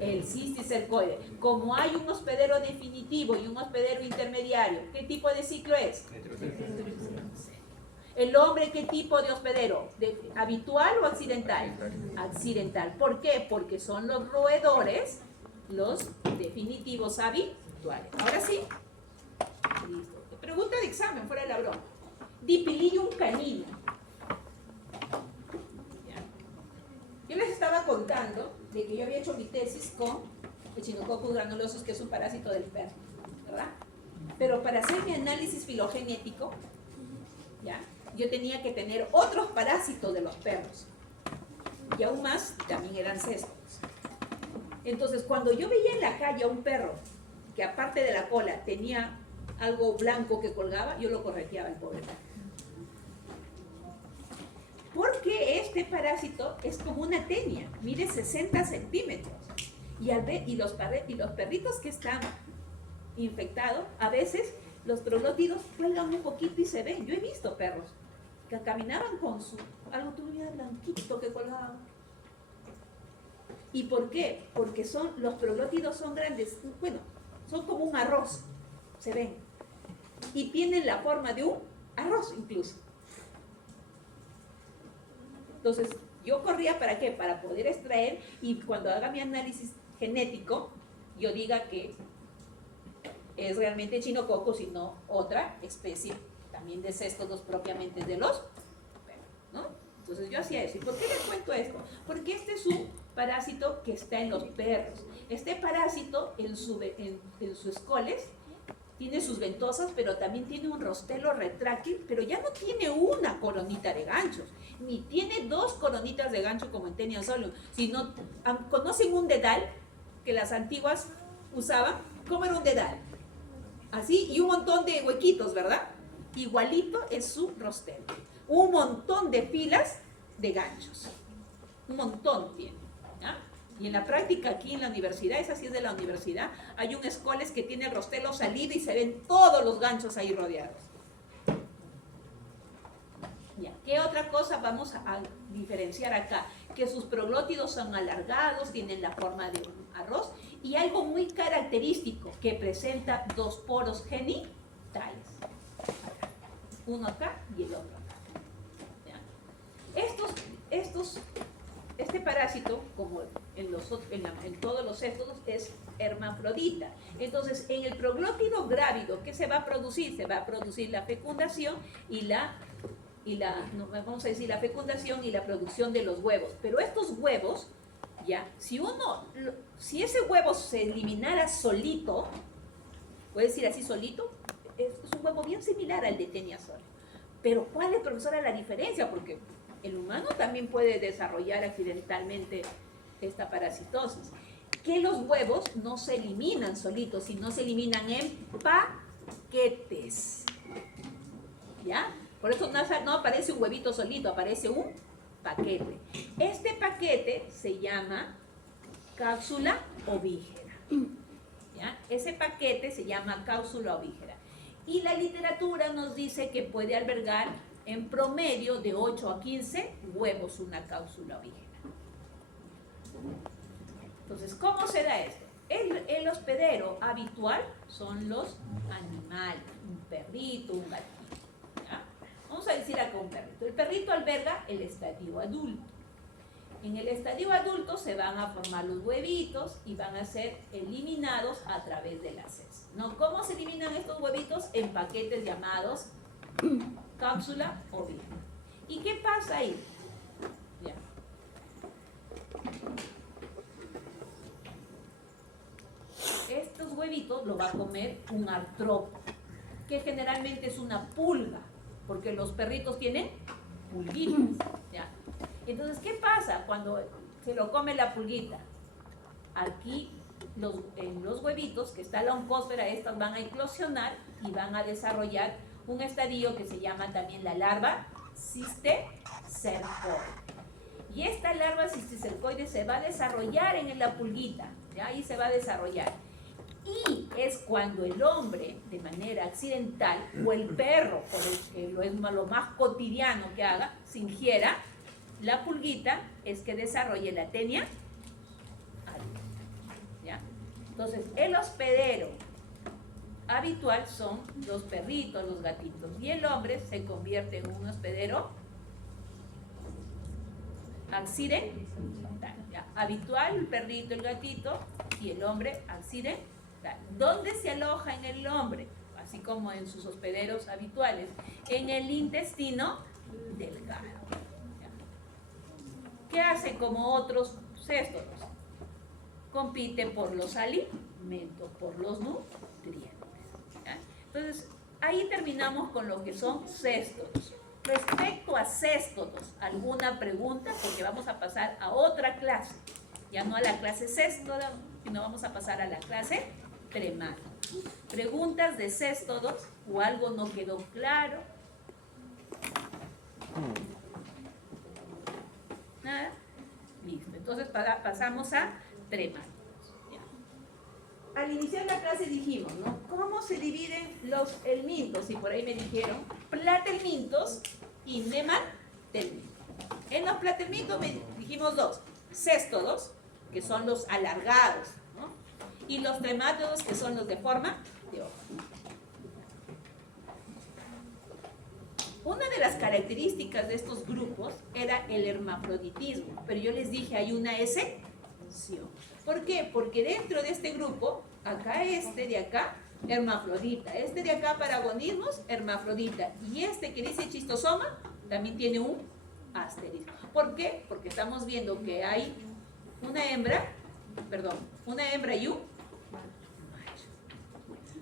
El cisticercoide. Como hay un hospedero definitivo y un hospedero intermediario, ¿qué tipo de ciclo es? ¿El hombre qué tipo de hospedero? ¿Habitual o accidental? Accidental. ¿Por qué? Porque son los roedores los definitivos habituales. Ahora sí. Listo. Pregunta de examen, fuera de la broma. Dipilidium canino. ¿Ya? Yo les estaba contando de que yo había hecho mi tesis con Echinococcus granulosus, que es un parásito del perro, ¿verdad? Pero para hacer mi análisis filogenético, ¿ya? Yo tenía que tener otros parásitos de los perros. Y aún más, también eran cestos. Entonces, cuando yo veía en la calle a un perro que aparte de la cola tenía algo blanco que colgaba, yo lo correteaba el pobre perro. Porque este parásito es como una tenia, mide 60 centímetros. Y los perritos que están infectados, a veces los troglótidos cuelgan un poquito y se ven. Yo he visto perros que caminaban con algo tuviera blanquito que colgaba. ¿Y por qué? Porque los troglótidos son grandes, bueno, son como un arroz, se ven. Y tienen la forma de un arroz incluso. Entonces, yo corría ¿para qué? Para poder extraer y cuando haga mi análisis genético, yo diga que es realmente echinococcus y no otra especie también de céstodos propiamente de los perros, ¿no? Entonces yo hacía eso. ¿Y por qué les cuento esto? Porque este es un parásito que está en los perros. Este parásito en sus escoles tiene sus ventosas, pero también tiene un rostelo retráctil, pero ya no tiene una coronita de ganchos, ni tiene dos coronitas de gancho como en Taenia solium, sino, ¿conocen un dedal que las antiguas usaban? ¿Cómo era un dedal? Así, y un montón de huequitos, ¿verdad? Igualito es su rostelo. Un montón de filas de ganchos. Un montón tiene. ¿Ya? Y en la práctica aquí en la universidad, esa sí es de la universidad, hay un escoles que tiene el rostelo salido y se ven todos los ganchos ahí rodeados. Ya. ¿Qué otra cosa vamos a diferenciar acá? Que sus proglótidos son alargados, tienen la forma de un arroz y algo muy característico que presenta dos poros genitales. Uno acá y el otro acá. ¿Ya? Este parásito, como en todos los céstodos, es hermafrodita. Entonces, en el proglótido grávido, ¿qué se va a producir? Se va a producir la fecundación vamos a decir, la fecundación y la producción de los huevos. Pero estos huevos, ya, si ese huevo se eliminara solito, puede decir así solito, es un huevo bien similar al de Taenia solium. Pero ¿cuál es, profesora, la diferencia? Porque el humano también puede desarrollar accidentalmente esta parasitosis. Que los huevos no se eliminan solitos, sino se eliminan en paquetes. ¿Ya? Por eso no aparece un huevito solito, aparece un paquete. Este paquete se llama cápsula ovígera. ¿Ya? Ese paquete se llama cápsula ovígera. Y la literatura nos dice que puede albergar en promedio de 8 a 15 huevos una cápsula ovígera. Entonces, ¿cómo se da esto? El hospedero habitual son los animales, un perrito, un gatito. ¿Ya? Vamos a decir acá un perrito. El perrito alberga el estadio adulto. En el estadio adulto se van a formar los huevitos y van a ser eliminados a través de las heces. ¿No? ¿Cómo se eliminan estos huevitos? En paquetes llamados cápsula ovígera. ¿Y qué pasa ahí? Ya. Estos huevitos los va a comer un artrópodo, que generalmente es una pulga, porque los perritos tienen pulguitas. ¿Ya? Entonces, ¿qué pasa cuando se lo come la pulguita? Aquí, en los huevitos, que está la oncósfera, estas van a eclosionar y van a desarrollar un estadio que se llama también la larva cisticercoide. Y esta larva cisticercoide se va a desarrollar en la pulguita, ¿ya? Ahí se va a desarrollar. Y es cuando el hombre, de manera accidental, o el perro, por el que es lo más cotidiano que haga, se ingiera la pulguita, es que desarrolle la Taenia adulta. ¿Ya? Entonces, el hospedero habitual son los perritos, los gatitos, y el hombre se convierte en un hospedero accidental. ¿Ya? Habitual, el perrito, el gatito, y el hombre accidental. ¿Dónde se aloja en el hombre? Así como en sus hospederos habituales, en el intestino delgado. ¿Ya? ¿Qué hace como otros céstodos? Compite por los alimentos, por los nutrientes. ¿Ya? Entonces, ahí terminamos con lo que son céstodos. Respecto a céstodos, ¿alguna pregunta? Porque vamos a pasar a otra clase. Ya no a la clase céstoda, sino vamos a pasar a la clase tremata. ¿Preguntas de céstodos o algo no quedó claro? ¿Nada? Listo. Entonces pasamos a trematos. Al iniciar la clase dijimos, ¿no? ¿Cómo se dividen los helmintos? Y por ahí me dijeron platelmintos y nematelmintos. En los platelmintos dijimos dos: céstodos, que son los alargados, ¿no? Y los tremátodos, que son los de forma de hoja. una de las características de estos grupos era el hermafroditismo, pero yo les dije, hay una excepción. ¿Por qué? Porque dentro de este grupo, acá este de acá, hermafrodita, este de acá paragonismos, hermafrodita, y este que dice chistosoma, también tiene un asterisco. ¿Por qué? Porque estamos viendo que hay una hembra y un macho.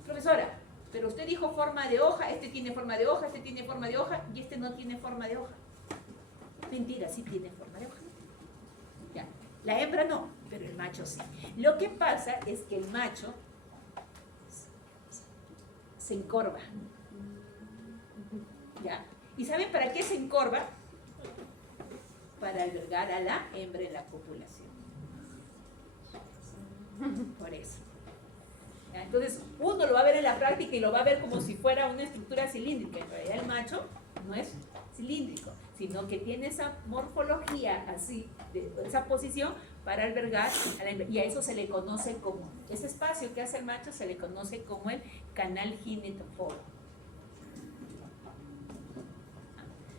Profesora, pero usted dijo forma de hoja, este tiene forma de hoja, este tiene forma de hoja, y este no tiene forma de hoja. Mentira, sí tiene forma de hoja. Ya. La hembra no, pero el macho sí. Lo que pasa es que el macho se encorva. ¿Ya? ¿Y saben para qué se encorva? Para albergar a la hembra en la copulación. Por eso. ¿Ya? Entonces, uno lo va a ver en la práctica y lo va a ver como si fuera una estructura cilíndrica. En realidad el macho no es cilíndrico, sino que tiene esa morfología así, esa posición para albergar a la hembra. Y a eso se le conoce como, ese espacio que hace el macho se le conoce como el canal ginetoforo.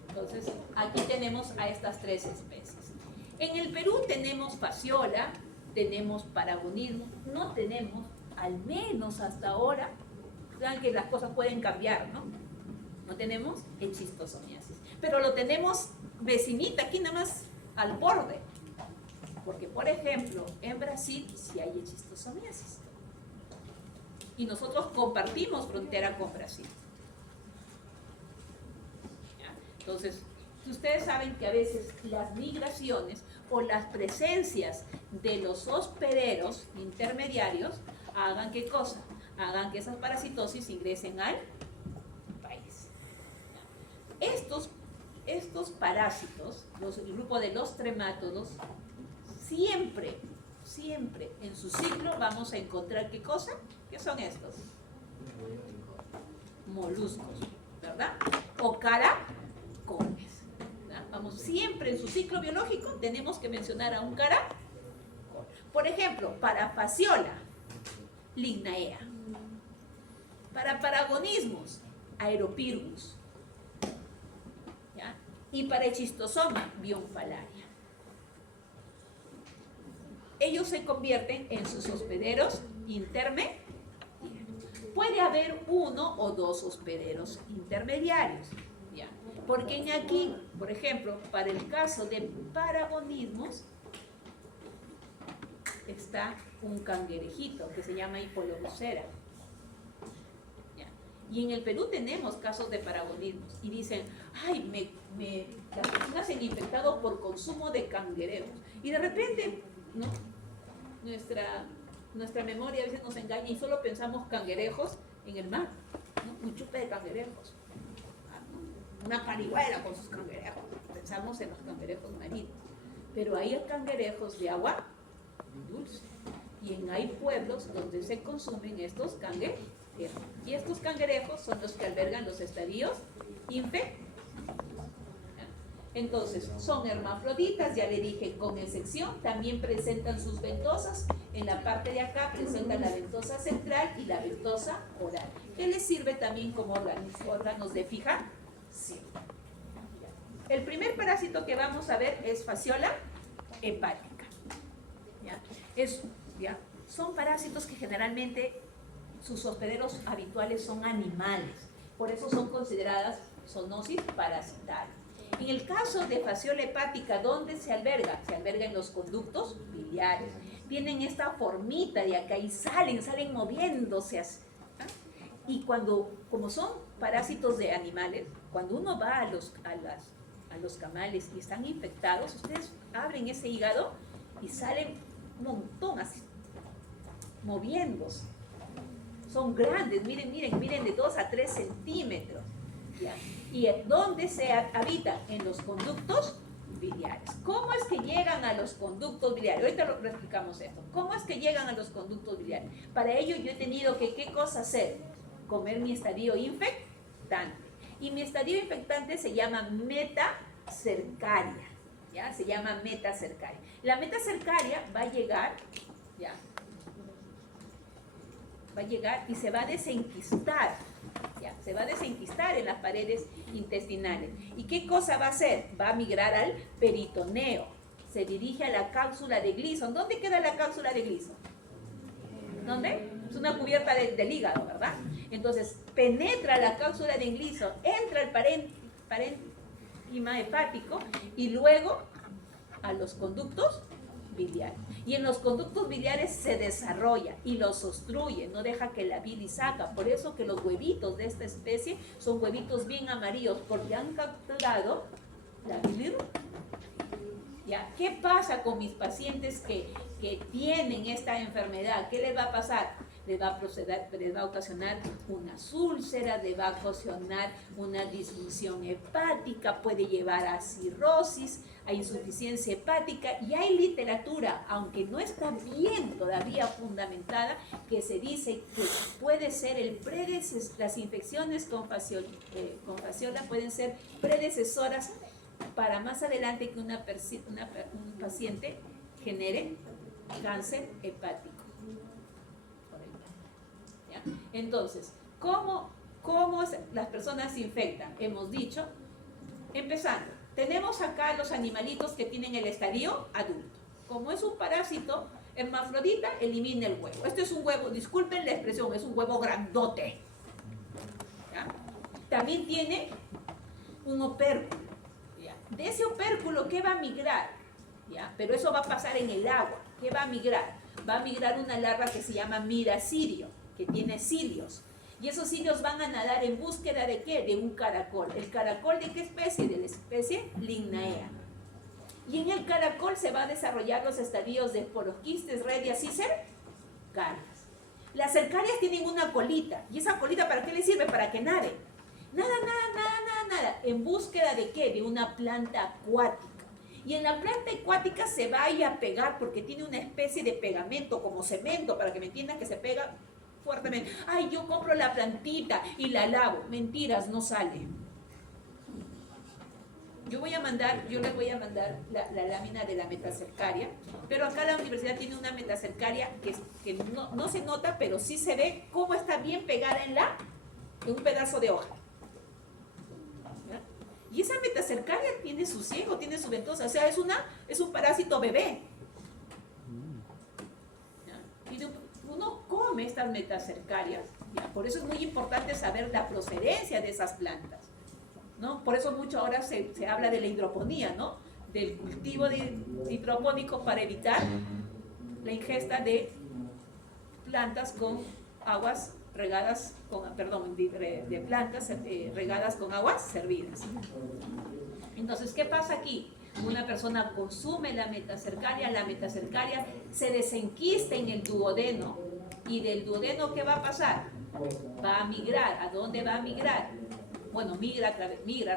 Entonces, aquí tenemos a estas tres especies. En el Perú tenemos fasciola, tenemos paragonismo, no tenemos, al menos hasta ahora, vean que las cosas pueden cambiar, ¿no? No tenemos eschistosomiasis, pero lo tenemos vecinita, aquí nada más al borde. Porque, por ejemplo, en Brasil sí hay eschistosomiasis. Y nosotros compartimos frontera con Brasil. ¿Ya? Entonces, si ustedes saben que a veces las migraciones o las presencias de los hospederos intermediarios hagan ¿qué cosa? Hagan que esas parasitosis ingresen al país. ¿Ya? Estos parásitos, el grupo de los tremátodos, siempre en su ciclo vamos a encontrar ¿qué cosa? ¿Qué son estos? Moluscos, ¿verdad? O caracoles. ¿Verdad? Vamos, siempre en su ciclo biológico tenemos que mencionar a un caracol. Por ejemplo, para fasciola, Lignaea. Para paragonismos, Aeropyrgus. ¿Ya? Y para Schistosoma, Bionfalaria. Ellos se convierten en sus hospederos intermediarios. Puede haber uno o dos hospederos intermediarios, ¿ya? Porque en aquí, por ejemplo, para el caso de paragonismos, está un cangrejito que se llama Hipolobusera. ¿Ya? Y en el Perú tenemos casos de paragonismos y dicen, ay, las personas se han infectado por consumo de cangrejos. Y de repente, ¿no? Nuestra memoria a veces nos engaña y solo pensamos cangrejos en el mar, ¿no? Un chupe de cangrejos, ¿no? Una parihuela con sus cangrejos. Pensamos en los cangrejos marinos, pero hay cangrejos de agua dulce y hay pueblos donde se consumen estos cangrejos. Y estos cangrejos son los que albergan los estadios infectados. Entonces, son hermafroditas, ya le dije, con excepción, también presentan sus ventosas. En la parte de acá presentan la ventosa central y la ventosa oral, que les sirve también como órganos de fijación. El primer parásito que vamos a ver es fasciola hepática. ¿Ya? Son parásitos que generalmente sus hospederos habituales son animales, por eso son consideradas zoonosis parasitarias. En el caso de fasciola hepática, ¿dónde se alberga? Se alberga en los conductos biliares. Tienen esta formita de acá y salen moviéndose así. Y como son parásitos de animales, cuando uno va a los camales y están infectados, ustedes abren ese hígado y salen un montón así, moviéndose. Son grandes, miren, de 2 a 3 centímetros. ¿Ya? ¿Y dónde se habita? En los conductos biliares. ¿Cómo es que llegan a los conductos biliares? Ahorita lo explicamos esto. ¿Cómo es que llegan a los conductos biliares? Para ello yo he tenido que, ¿qué cosa hacer? Comer mi estadio infectante. Y mi estadio infectante se llama metacercaria. ¿Ya? Se llama metacercaria. La metacercaria va a llegar, ¿ya? Va a llegar y se va a desenquistar ¿ya? Se va a desenquistar en las paredes intestinales. ¿Y qué cosa va a hacer? Va a migrar al peritoneo. Se dirige a la cápsula de Gleason. ¿Dónde queda la cápsula de Gleason? ¿Dónde? Es una cubierta del hígado, ¿verdad? Entonces, penetra la cápsula de Gleason, entra el parénquima hepático y luego a los conductos biliares. Y en los conductos biliares se desarrolla y los obstruye, no deja que la bilis salga. Por eso que los huevitos de esta especie son huevitos bien amarillos, porque han capturado la bilis. ¿Ya? ¿Qué pasa con mis pacientes que tienen esta enfermedad? ¿Qué les va a pasar? Les va a ocasionar unas úlceras, les va a ocasionar una disfunción hepática, puede llevar a cirrosis, a insuficiencia hepática, y hay literatura, aunque no está bien todavía fundamentada, que se dice que puede ser las infecciones con fasciola pueden ser predecesoras para más adelante que un paciente genere cáncer hepático. ¿Ya? Entonces, ¿cómo las personas se infectan? Hemos dicho, empezando, tenemos acá los animalitos que tienen el estadio adulto. Como es un parásito hermafrodita, elimina el huevo. Este es un huevo, disculpen la expresión, es un huevo grandote. ¿Ya? También tiene un opérculo. ¿Ya? De ese opérculo, ¿qué va a migrar? ¿Ya? Pero eso va a pasar en el agua. ¿Qué va a migrar? Va a migrar una larva que se llama miracirio, que tiene cilios. Y esos cilios van a nadar en búsqueda ¿de qué? De un caracol. ¿El caracol de qué especie? De la especie Lignaea. Y en el caracol se van a desarrollar los estadios de Poroquistes, Redias y cercarias. Las cercarias tienen una colita. ¿Y esa colita para qué le sirve? Para que nade. Nada. ¿En búsqueda de qué? De una planta acuática. Y en la planta acuática se va a ir a pegar porque tiene una especie de pegamento como cemento, para que me entiendan que se pega fuertemente. Ay, yo compro la plantita y la lavo. Mentiras, no sale. Yo les voy a mandar la lámina de la metacercaria, pero acá la universidad tiene una metacercaria que no se nota, pero sí se ve cómo está bien pegada en un pedazo de hoja. ¿Ya? Y esa metacercaria tiene su ciego, tiene su ventosa, o sea, es un parásito bebé. ¿Ya? Y uno come estas metacercarias, ¿ya? Por eso es muy importante saber la procedencia de esas plantas, ¿no? Por eso mucho ahora se habla de la hidroponía, ¿no? Del cultivo hidropónico para evitar la ingesta de plantas con aguas regadas de plantas regadas con aguas servidas. Entonces, ¿qué pasa aquí? Una persona consume la metacercaria se desenquista en el duodeno, y del duodeno, ¿qué va a pasar? Va a migrar. ¿A dónde va a migrar? Bueno, migra,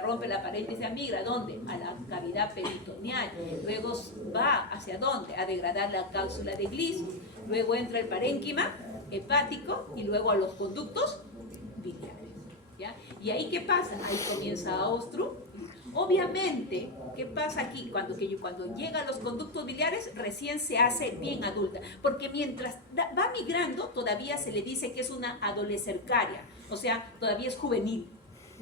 rompe la pared y se migra. ¿A dónde? A la cavidad peritoneal. Luego va ¿hacia dónde? A degradar la cápsula de Gleason. Luego entra el parénquima hepático y luego a los conductos biliares. ¿Ya? ¿Y ahí qué pasa? Ahí comienza a obstruir. Obviamente, ¿qué pasa aquí? Cuando llega a los conductos biliares, recién se hace bien adulta. Porque mientras va migrando, todavía se le dice que es una adolescercaria. O sea, todavía es juvenil.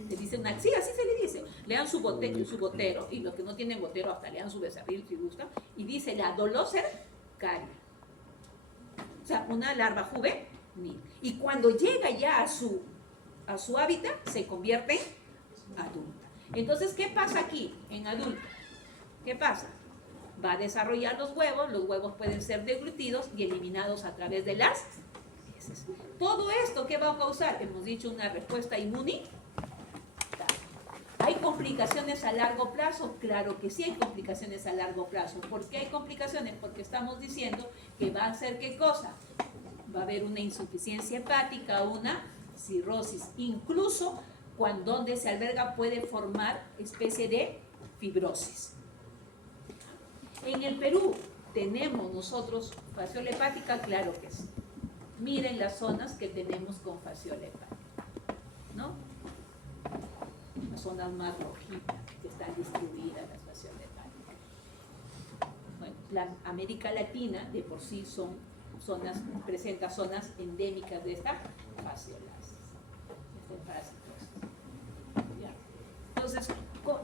Se dice sí, así se le dice. Lean su botero, y los que no tienen botero hasta lean su becerril si gustan, y dice la adolescercaria. O sea, una larva juvenil. Y cuando llega ya a su hábitat, se convierte en adulta. Entonces, ¿qué pasa aquí en adulta? ¿Qué pasa? Va a desarrollar los huevos pueden ser deglutidos y eliminados a través de las heces. Todo esto, ¿qué va a causar? Hemos dicho una respuesta inmunitaria. ¿Hay complicaciones a largo plazo? Claro que sí hay complicaciones a largo plazo. ¿Por qué hay complicaciones? Porque estamos diciendo que va a ser ¿qué cosa? Va a haber una insuficiencia hepática, una cirrosis. Incluso donde se alberga puede formar especie de fibrosis. En el Perú tenemos nosotros fasciola hepática, claro que sí. Miren las zonas que tenemos con fasciola hepática, ¿no? Las zonas más rojitas que están distribuidas las fasciola hepática. Bueno, la América Latina de por sí presenta zonas endémicas de esta fasciolasis. el parásito. ¿Ya? Entonces,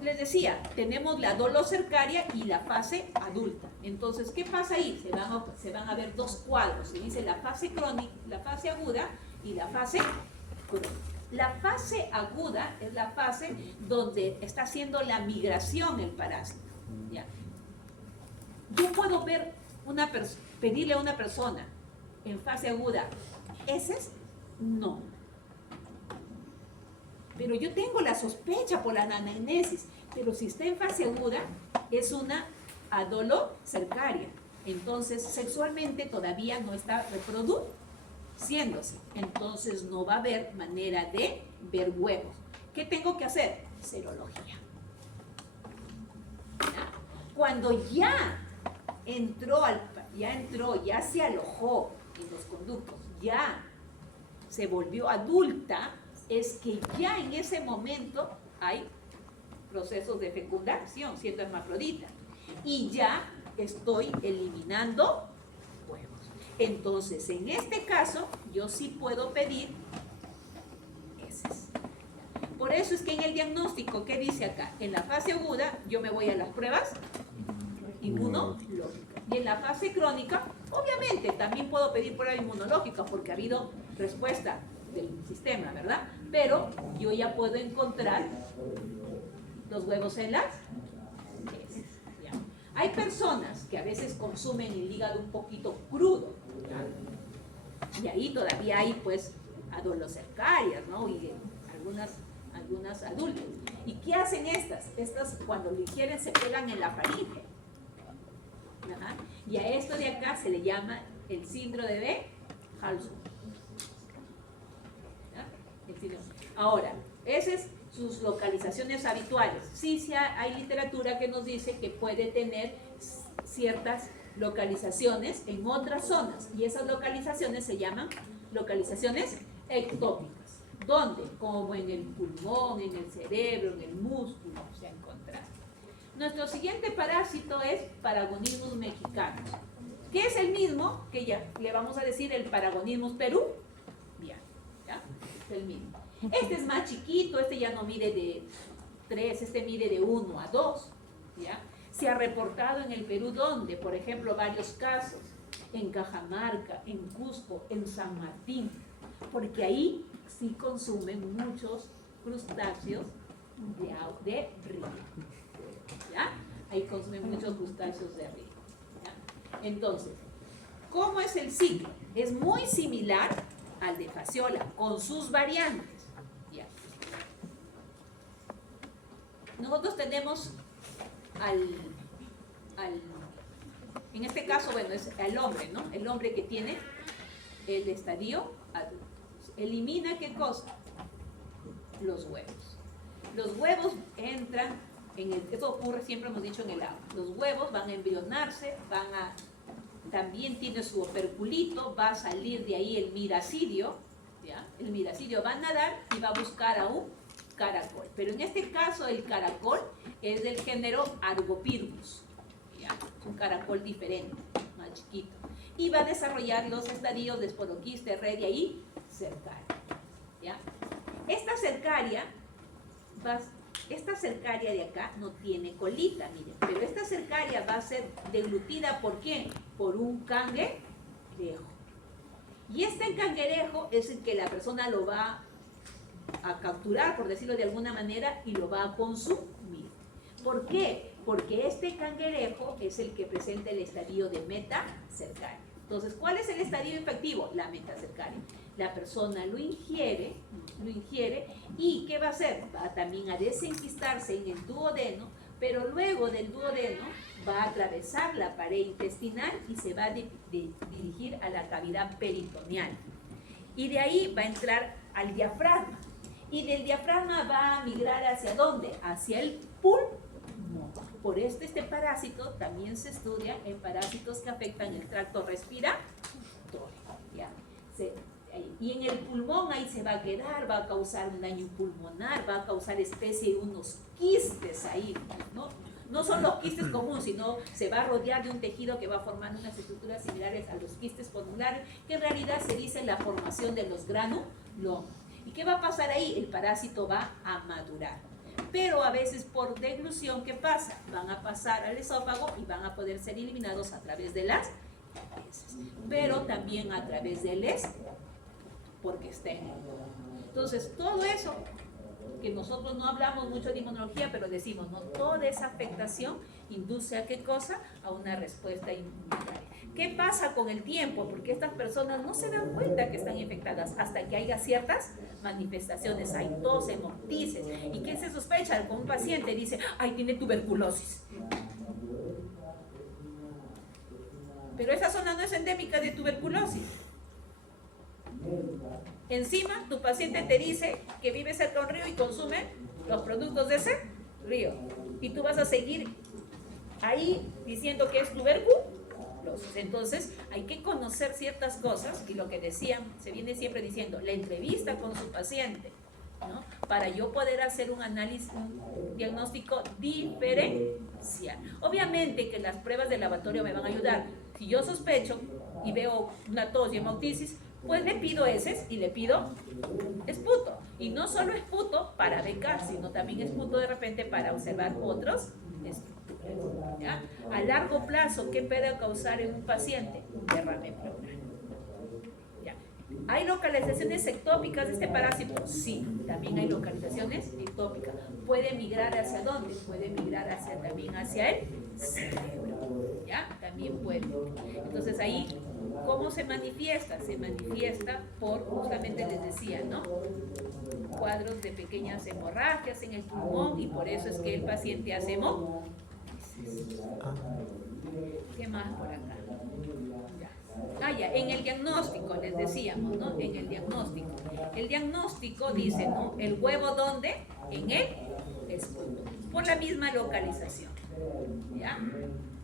les decía, tenemos la dolocercaria y la fase adulta. Entonces, ¿qué pasa ahí? Se van a ver dos cuadros. Se dice la fase crónica, la fase aguda y la fase crónica. La fase aguda es la fase donde está haciendo la migración el parásito. ¿Ya? Yo puedo ver pedirle a una persona en fase aguda heces, no. Pero yo tengo la sospecha por la anamnesis, pero si está en fase aguda, es una adolocercaria. Entonces, sexualmente todavía no está reproduciéndose. Entonces, no va a haber manera de ver huevos. ¿Qué tengo que hacer? Serología. ¿Ya? Cuando ya ya se alojó en los conductos, ya se volvió adulta, es que ya en ese momento hay procesos de fecundación, siendo hermafrodita, y ya estoy eliminando huevos. Entonces, en este caso, yo sí puedo pedir heces. Por eso es que en el diagnóstico, ¿qué dice acá? En la fase aguda, yo me voy a las pruebas inmunológicas. Y en la fase crónica, obviamente, también puedo pedir prueba inmunológica porque ha habido respuesta del sistema, ¿verdad? Pero yo ya puedo encontrar los huevos en las heces. ¿Ya? Hay personas que a veces consumen el hígado un poquito crudo, ¿ya? Y ahí todavía hay, pues, adolocercarias, ¿no? Y algunas adultas. ¿Y qué hacen estas? Estas, cuando lo ingieren, se pegan en la faringe. Ajá. Y a esto de acá se le llama el síndrome de Halston. Ahora, esas son sus localizaciones habituales. Sí, hay literatura que nos dice que puede tener ciertas localizaciones en otras zonas, y esas localizaciones se llaman localizaciones ectópicas. ¿Dónde? Como en el pulmón, en el cerebro, en el músculo se ha encontrado. Nuestro siguiente parásito es Paragonimus mexicanus, que es el mismo que ya le vamos a decir el Paragonimus peruviano. ¿Ya? Es el mismo. Este es más chiquito, este ya no mide de 3, este mide de 1 a 2. ¿Ya? Se ha reportado en el Perú, donde, por ejemplo, varios casos, en Cajamarca, en Cusco, en San Martín, porque ahí sí consumen muchos crustáceos de río. ¿Ya? Ahí consumen muchos crustáceos de río. ¿Ya? Entonces, ¿cómo es el ciclo? Es muy similar al de Fasciola, con sus variantes. ¿Ya? Nosotros tenemos en este caso, bueno, es al hombre, ¿no? El hombre que tiene el estadio adulto. Elimina, ¿qué cosa? Los huevos. Los huevos entran esto ocurre, siempre hemos dicho, en el agua. Los huevos van a embrionarse, también tiene su operculito, va a salir de ahí el miracidio, ¿ya? El miracidio va a nadar y va a buscar a un caracol. Pero en este caso el caracol es del género Argopyrgus, ¿ya? Es un caracol diferente, más chiquito. Y va a desarrollar los estadios de esporoquiste, redia y cercaria, ¿ya? Esta cercaria de acá no tiene colita, miren, pero esta cercaria va a ser deglutida, ¿por qué? Por un cangrejo. Y este cangrejo es el que la persona lo va a capturar, por decirlo de alguna manera, y lo va a consumir. ¿Por qué? Porque este cangrejo es el que presenta el estadio de metacercaria. Entonces, ¿cuál es el estadio infectivo? La metacercaria. La persona lo ingiere y ¿qué va a hacer? Va también a desenquistarse en el duodeno, pero luego del duodeno va a atravesar la pared intestinal y se va a dirigir a la cavidad peritoneal. Y de ahí va a entrar al diafragma. Y del diafragma va a migrar ¿hacia dónde? Hacia el pulmón. Por este parásito también se estudia en parásitos que afectan el tracto respiratorio. ¿Ya? Y en el pulmón ahí se va a quedar, va a causar un daño pulmonar, va a causar especie de unos quistes ahí, ¿no? No son los quistes comunes, sino se va a rodear de un tejido que va formando unas estructuras similares a los quistes pulmonares, que en realidad se dice la formación de los granulomas. ¿Y qué va a pasar ahí? El parásito va a madurar. Pero a veces por deglución, ¿qué pasa? Van a pasar al esófago y van a poder ser eliminados a través de las heces, pero también a través del porque está en el. Entonces, todo eso que nosotros no hablamos mucho de inmunología, pero decimos, ¿no? Toda esa afectación induce a qué cosa? A una respuesta inmunitaria. ¿Qué pasa con el tiempo? Porque estas personas no se dan cuenta que están infectadas hasta que haya ciertas manifestaciones. Hay tos, hemortices. ¿Y qué se sospecha? Con un paciente dice, ay, tiene tuberculosis. Pero esa zona no es endémica de tuberculosis. Encima, tu paciente te dice que vive cerca de un río y consume los productos de ese río. Y tú vas a seguir ahí diciendo que es tuberculosis. Entonces, hay que conocer ciertas cosas, y lo que decían, se viene siempre diciendo, la entrevista con su paciente, ¿no? Para yo poder hacer un análisis, un diagnóstico diferencial. Obviamente que las pruebas de laboratorio me van a ayudar. Si yo sospecho y veo una tos y hemoptisis, pues le pido heces y le pido esputo. Y no solo esputo para becar, sino también esputo de repente para observar otros esputos. ¿Ya? A largo plazo, ¿qué puede causar en un paciente? Un derrame pleural. ¿Ya? ¿Hay localizaciones ectópicas de este parásito? Sí, también hay localizaciones ectópicas. ¿Puede migrar hacia dónde? Puede migrar también hacia el cerebro. ¿Ya? También puede. Entonces ahí, ¿cómo se manifiesta? Se manifiesta por, justamente les decía, ¿no? Cuadros de pequeñas hemorragias en el pulmón, y por eso es que el paciente hace hemoptisis. ¿Qué más por acá? Ya, en el diagnóstico, les decíamos, ¿no? En el diagnóstico. El diagnóstico dice, ¿no? El huevo, ¿dónde? En el esputo. Por la misma localización. ¿Ya?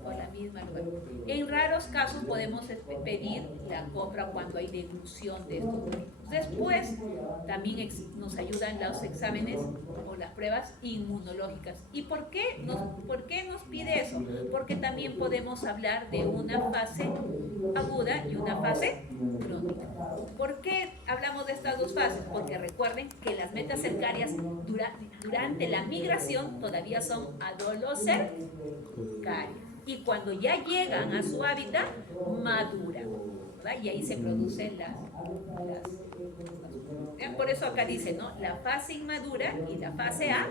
Por la misma localización. En raros casos podemos pedir la compra cuando hay deglución de estos productos. Después, también nos ayudan los exámenes o las pruebas inmunológicas. ¿Y por qué nos pide eso? Porque también podemos hablar de una fase aguda y una fase crónica. ¿Por qué hablamos de estas dos fases? Porque recuerden que las metas cercarias durante la migración todavía son adolescentes. Y cuando ya llegan a su hábitat, maduran, ¿verdad? Y ahí se producen por eso acá dice, ¿no? La fase inmadura y la fase A.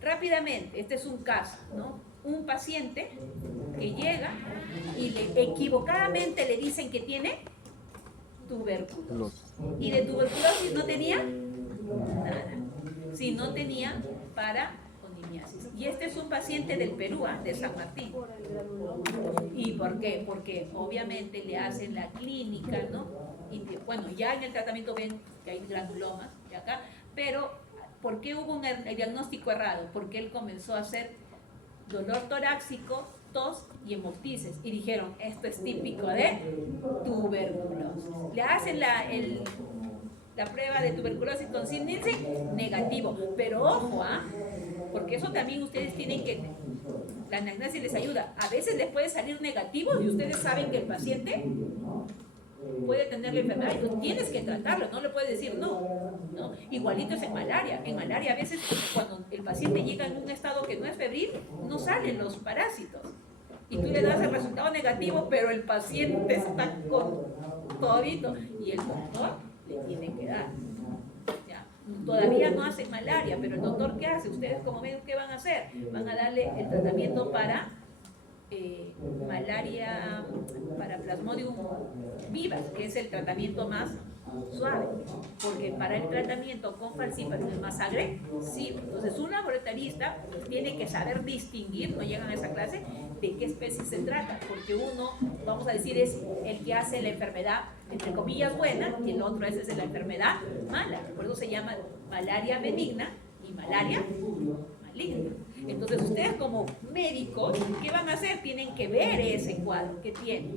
Rápidamente, este es un caso, ¿no? Un paciente que llega y equivocadamente le dicen que tiene tuberculosis. Y de tuberculosis no tenía nada. Sí, no tenía paraconimiasis. Y este es un paciente del Perú, de San Martín. ¿Y por qué? Porque obviamente le hacen la clínica, ¿no? Y bueno, ya en el tratamiento ven que hay granulomas de acá, pero ¿por qué hubo un diagnóstico errado? Porque él comenzó a hacer dolor torácico, tos y hemoptisis. Y dijeron, esto es típico de tuberculosis. Le hacen la prueba de tuberculosis con Nielsen, negativo. Pero ojo, porque eso también ustedes tienen que, la anamnesis les ayuda. A veces les puede salir negativo y ustedes saben que el paciente puede tener la enfermedad y tú tienes que tratarlo, no le puedes decir no. Igualito es en malaria. En malaria a veces cuando el paciente llega en un estado que no es febril, no salen los parásitos. Y tú le das el resultado negativo, pero el paciente está con todito y el doctor le tiene que dar. ¿Ya? Todavía no hace malaria, pero el doctor, ¿qué hace? Ustedes como médicos, ¿qué van a hacer? Van a darle el tratamiento para malaria, para Plasmodium vivax, que es el tratamiento más suave, porque para el tratamiento con falciparum es más agresivo. Entonces un laboratorista tiene que saber distinguir, no llegan a esa clase, de qué especie se trata, porque uno, vamos a decir, es el que hace la enfermedad entre comillas buena y el otro es la enfermedad mala. Por eso se llama malaria benigna y malaria maligna. Entonces ustedes como médicos, ¿qué van a hacer? Tienen que ver ese cuadro que tiene.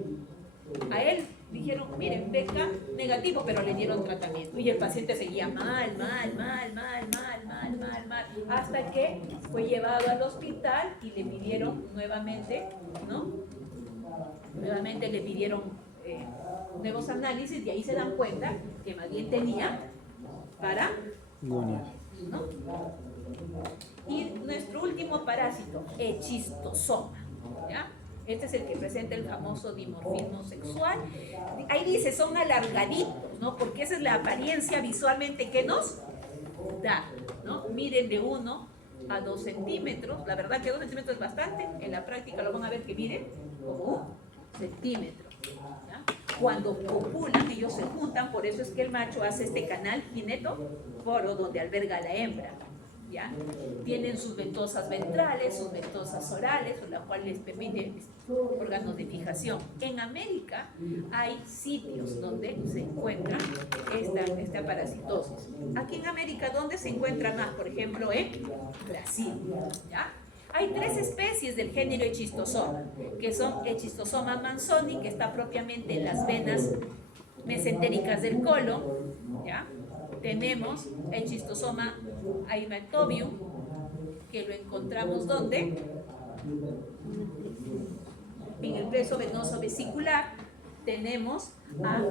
A él dijeron, miren, beca negativo, pero le dieron tratamiento. Y el paciente seguía mal, hasta que fue llevado al hospital y le pidieron nuevamente, ¿no? Nuevamente le pidieron nuevos análisis y ahí se dan cuenta que más bien tenía para, Gonia. ¿no? Y nuestro último parásito, echistosoma, ¿ya? Este es el que presenta el famoso dimorfismo sexual. Ahí dice, son alargaditos, ¿no? Porque esa es la apariencia visualmente que nos da, ¿no? Miden de 1 a 2 centímetros. La verdad que 2 centímetros es bastante. En la práctica lo van a ver que miden como 1 centímetro. ¿Ya? Cuando copulan, ellos se juntan, por eso es que el macho hace este canal ginetoforo donde alberga a la hembra. ¿Ya? Tienen sus ventosas ventrales, sus ventosas orales, con la cual les permite órganos de fijación. En América hay sitios donde se encuentra esta parasitosis. Aquí en América, ¿dónde se encuentra más? Por ejemplo, en Brasil. ¿Ya? Hay 3 especies del género Echistosoma, que son Echistosoma manzoni, que está propiamente en las venas mesentéricas del colon, ¿ya? Tenemos Echistosoma haematobium, que lo encontramos ¿dónde? En el plexo venoso vesicular. Tenemos a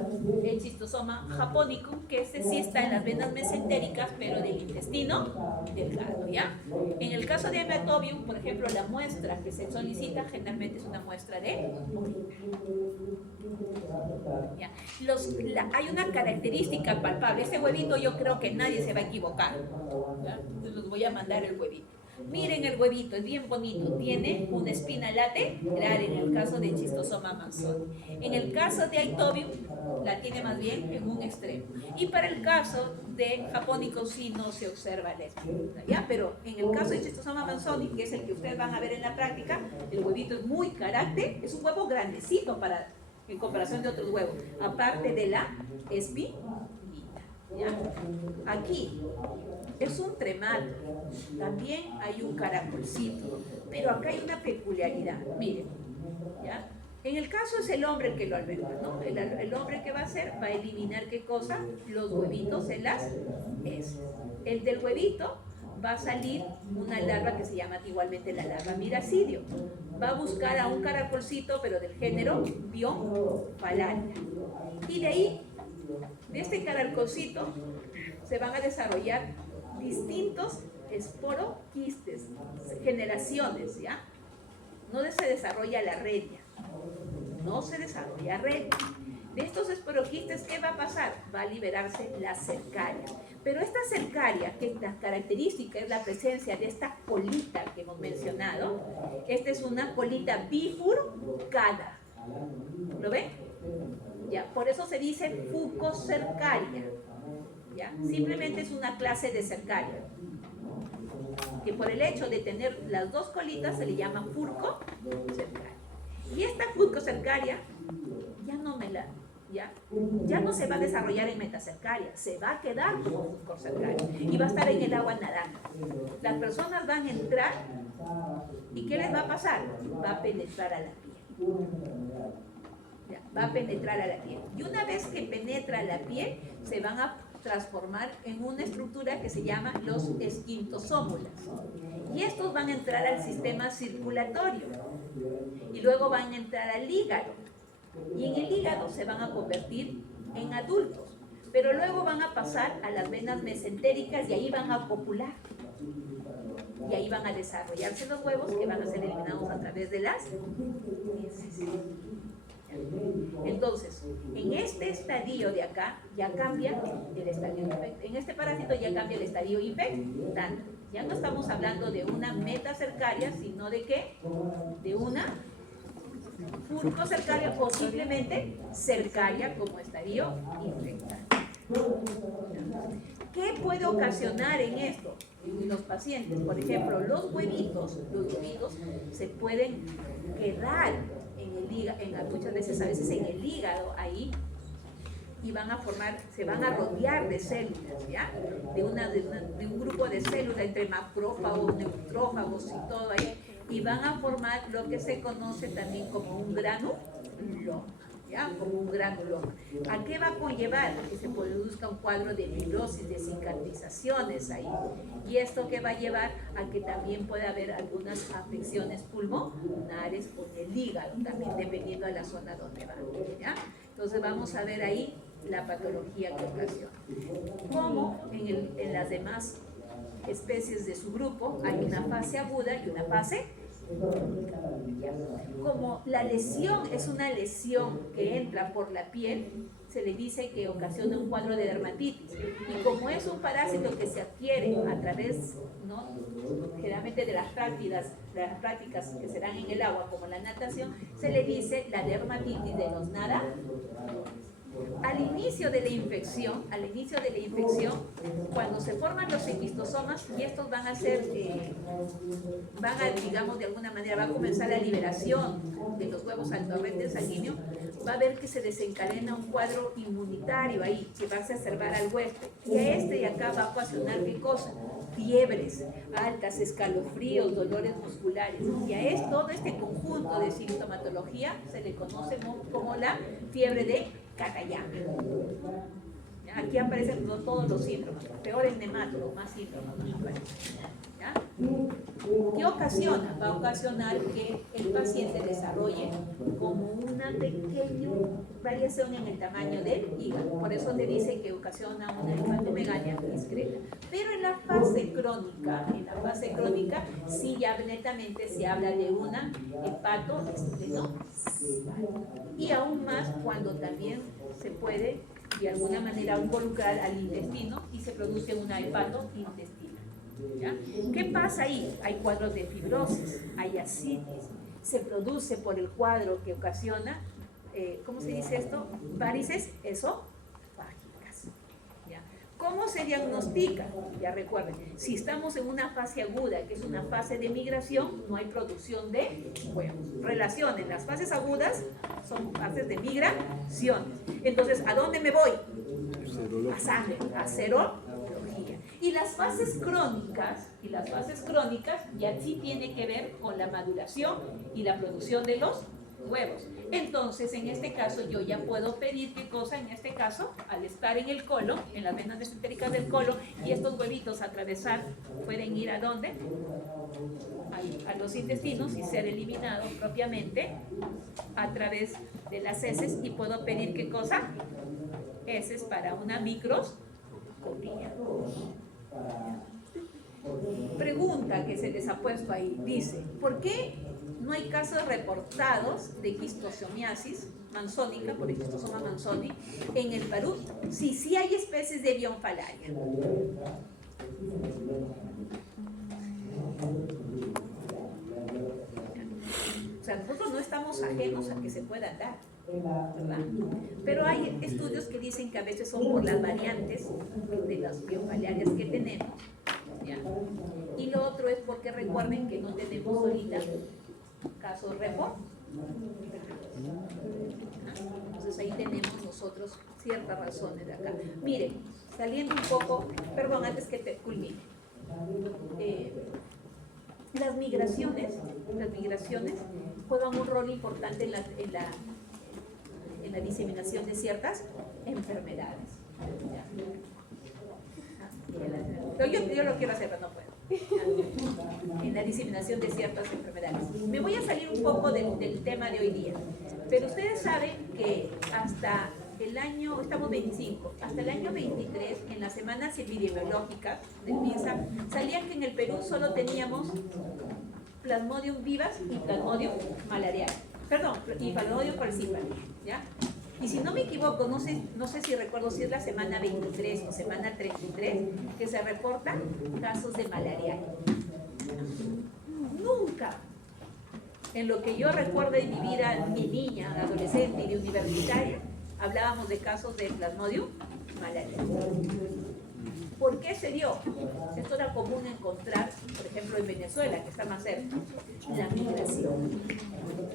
Echistosoma japonicum, que este sí está en las venas mesentéricas, pero del intestino delgado, ¿ya? En el caso de haematobium, por ejemplo, la muestra que se solicita generalmente es una muestra de orina. ¿Ya? Hay una característica palpable. Este huevito yo creo que nadie se va a equivocar, ¿ya? Entonces les voy a mandar el huevito. Miren el huevito, es bien bonito, tiene una espina lateral en el caso de Echistosoma manzoni. En el caso de Haematobium la tiene más bien en un extremo. Y para el caso de Japonicum sí no se observa la espina, ¿ya? Pero en el caso de Echistosoma manzoni, que es el que ustedes van a ver en la práctica, el huevito es muy carácter, es un huevo grandecito en comparación de otros huevos, aparte de la espinita, ¿ya? Aquí es un tremato, también hay un caracolcito, pero acá hay una peculiaridad, miren, ¿ya? En el caso es el hombre el que lo alberga, ¿no? El hombre que va a hacer, va a eliminar ¿qué cosa? Los huevitos en las heces. El del huevito va a salir una larva que se llama igualmente la larva miracidio. Va a buscar a un caracolcito, pero del género Bionfalaria. Y de ahí, de este caracolcito, se van a desarrollar distintos esporoquistes, generaciones, ¿ya? No se desarrolla la redia, no se desarrolla redia. De estos esporoquistes, ¿qué va a pasar? Va a liberarse la cercaria. Pero esta cercaria, que la característica es la presencia de esta colita que hemos mencionado, esta es una colita bifurcada. ¿Lo ven? Ya, por eso se dice fucocercaria. ¿Ya? Simplemente es una clase de cercaria, que por el hecho de tener las dos colitas se le llama furcocercaria. Y esta furcocercaria ya no se va a desarrollar en metacercaria, se va a quedar como furcocercaria y va a estar en el agua naranja. Las personas van a entrar y ¿qué les va a pasar? Va a penetrar a la piel. Ya, va a penetrar a la piel. Y una vez que penetra la piel, se van a transformar en una estructura que se llama los esquintosómulas. Y estos van a entrar al sistema circulatorio y luego van a entrar al hígado. Y en el hígado se van a convertir en adultos, pero luego van a pasar a las venas mesentéricas y ahí van a copular. Y ahí van a desarrollarse los huevos que van a ser eliminados a través de las heces. Entonces, en este estadio de acá ya cambia el estadio infectante. En este parásito ya cambia el estadio infectante. Ya no estamos hablando de una metacercaria, sino de ¿qué? De una furcocercaria o simplemente cercaria como estadio infectante. ¿Qué puede ocasionar en esto? En los pacientes, por ejemplo, los huevitos se pueden quedar en el hígado, muchas veces, a veces en el hígado ahí, y van a formar, se van a rodear de células, ¿ya? De un grupo de células entre macrófagos, neutrófagos y todo ahí, y van a formar lo que se conoce también como un granuloma, ¿ya? Como un granuloma. ¿A qué va a conllevar? Que se produzca un cuadro de fibrosis, de cicatrizaciones ahí. Y esto que va a llevar a que también pueda haber algunas afecciones pulmonares o del hígado, también dependiendo de la zona donde va, ¿ya? Entonces, Entonces vamos a ver ahí la patología que ocasiona. Como en las demás especies de su grupo hay una fase aguda y una fase crónica. Como la lesión es una lesión que entra por la piel, se le dice que ocasiona un cuadro de dermatitis. Y como es un parásito que se adquiere a través, ¿no?, generalmente de las prácticas que se dan en el agua, como la natación, se le dice la dermatitis de los nadadores. Al inicio de la infección, cuando se forman los cististosomas, y estos van a digamos, de alguna manera, va a comenzar la liberación de los huevos al torrente sanguíneo, va a ver que se desencadena un cuadro inmunitario ahí, que va a exacerbar al huésped. Y a este de acá va a ocasionar, ¿qué cosa? Fiebres altas, escalofríos, dolores musculares. Y a todo este conjunto de sintomatología se le conoce como la fiebre de Katayama. Aquí aparecen todos los síntomas, peor en nematodos, más síntomas. ¿Ya? ¿Qué ocasiona? Va a ocasionar que el paciente desarrolle como una pequeña variación en el tamaño del hígado. Por eso le dice que ocasiona una hepatomegalia discreta. Pero en la fase crónica, sí ya netamente se habla de una hepatoesplenosis. Y aún más cuando también se puede de alguna manera involucrar al intestino y se produce una hepatointestina. ¿Ya? ¿Qué pasa ahí? Hay cuadros de fibrosis, hay ascitis, se produce por el cuadro que ocasiona, ¿cómo se dice esto? Varices esofágicas. ¿Ya? ¿Cómo se diagnostica? Ya recuerden, si estamos en una fase aguda, que es una fase de migración, no hay producción de huevos. Relacionen, las fases agudas son fases de migraciones. Entonces, ¿a dónde me voy? A sangre, a serología. Y las fases crónicas ya sí tiene que ver con la maduración y la producción de los huevos. Entonces, en este caso, yo ya puedo pedir qué cosa, en este caso, al estar en el colon, en las venas mesentéricas del colon, y estos huevitos atravesar, pueden ir ¿a dónde? A los intestinos y ser eliminados propiamente a través de las heces, y puedo pedir qué cosa, heces para una microscopía. Pregunta que se les ha puesto ahí, dice, ¿por qué no hay casos reportados de quistosomiasis manzónica, por el quistosoma manzoni, en el Perú? Sí hay especies de bionfalaria. O sea, nosotros no estamos ajenos a que se puedan dar, ¿verdad? Pero hay estudios que dicen que a veces son por las variantes de las bionfalarias que tenemos, ¿ya? Y lo otro es porque recuerden que no tenemos ahorita casos report. Entonces ahí tenemos nosotros ciertas razones de acá. Miren, saliendo un poco, perdón, antes que te culmine. Las migraciones juegan un rol importante en la diseminación de ciertas enfermedades. Pero yo lo quiero hacer, pero no puedo. En la diseminación de ciertas enfermedades. Me voy a salir un poco del tema de hoy día, pero ustedes saben que hasta el año, estamos 25, hasta el año 23, en las semanas epidemiológicas del MINSA, salían que en el Perú solo teníamos Plasmodium vivas y Plasmodium malarial. Perdón, y Plasmodium falciparum, ¿ya? Y si no me equivoco, no sé si recuerdo si es la semana 23 o semana 33, que se reportan casos de malaria. Nunca, en lo que yo recuerdo de mi vida de niña, de adolescente y de universitaria, hablábamos de casos de Plasmodium malarial. ¿Por qué se dio? Esto era común encontrar, por ejemplo, en Venezuela, que está más cerca, la migración.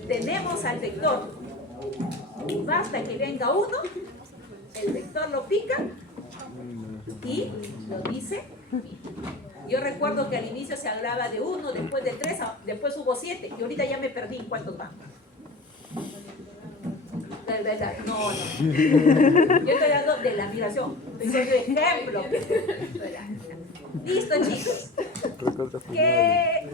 Tenemos al vector. Basta que venga uno, el vector lo pica y lo dice. Yo recuerdo que al inicio se hablaba de 1, después de 3, después hubo 7, y ahorita ya me perdí en cuántos van. No. Yo estoy hablando de la migración. Estoy dando ejemplo. Listo, chicos. Recorta que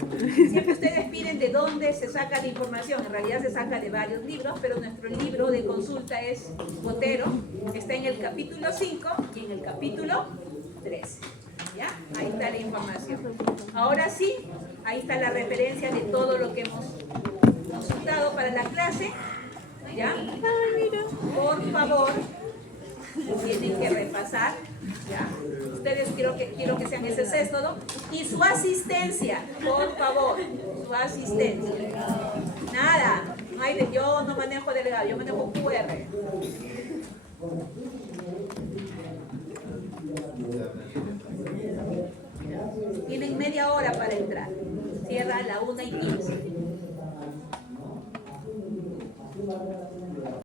siempre ustedes piden de dónde se saca la información. En realidad se saca de varios libros, pero nuestro libro de consulta es Botero. Está en el capítulo 5 y en el capítulo 3. ¿Ya? Ahí está la información. Ahora sí, ahí está la referencia de todo lo que hemos consultado para la clase. ¿Ya? Por favor, tienen que repasar. ¿Ya? Ustedes quiero que sean ese sexto, ¿no? Y su asistencia, por favor, su asistencia. Nada, no hay yo no manejo delegado, yo manejo QR. Tienen media hora para entrar. Cierra a la 1:15.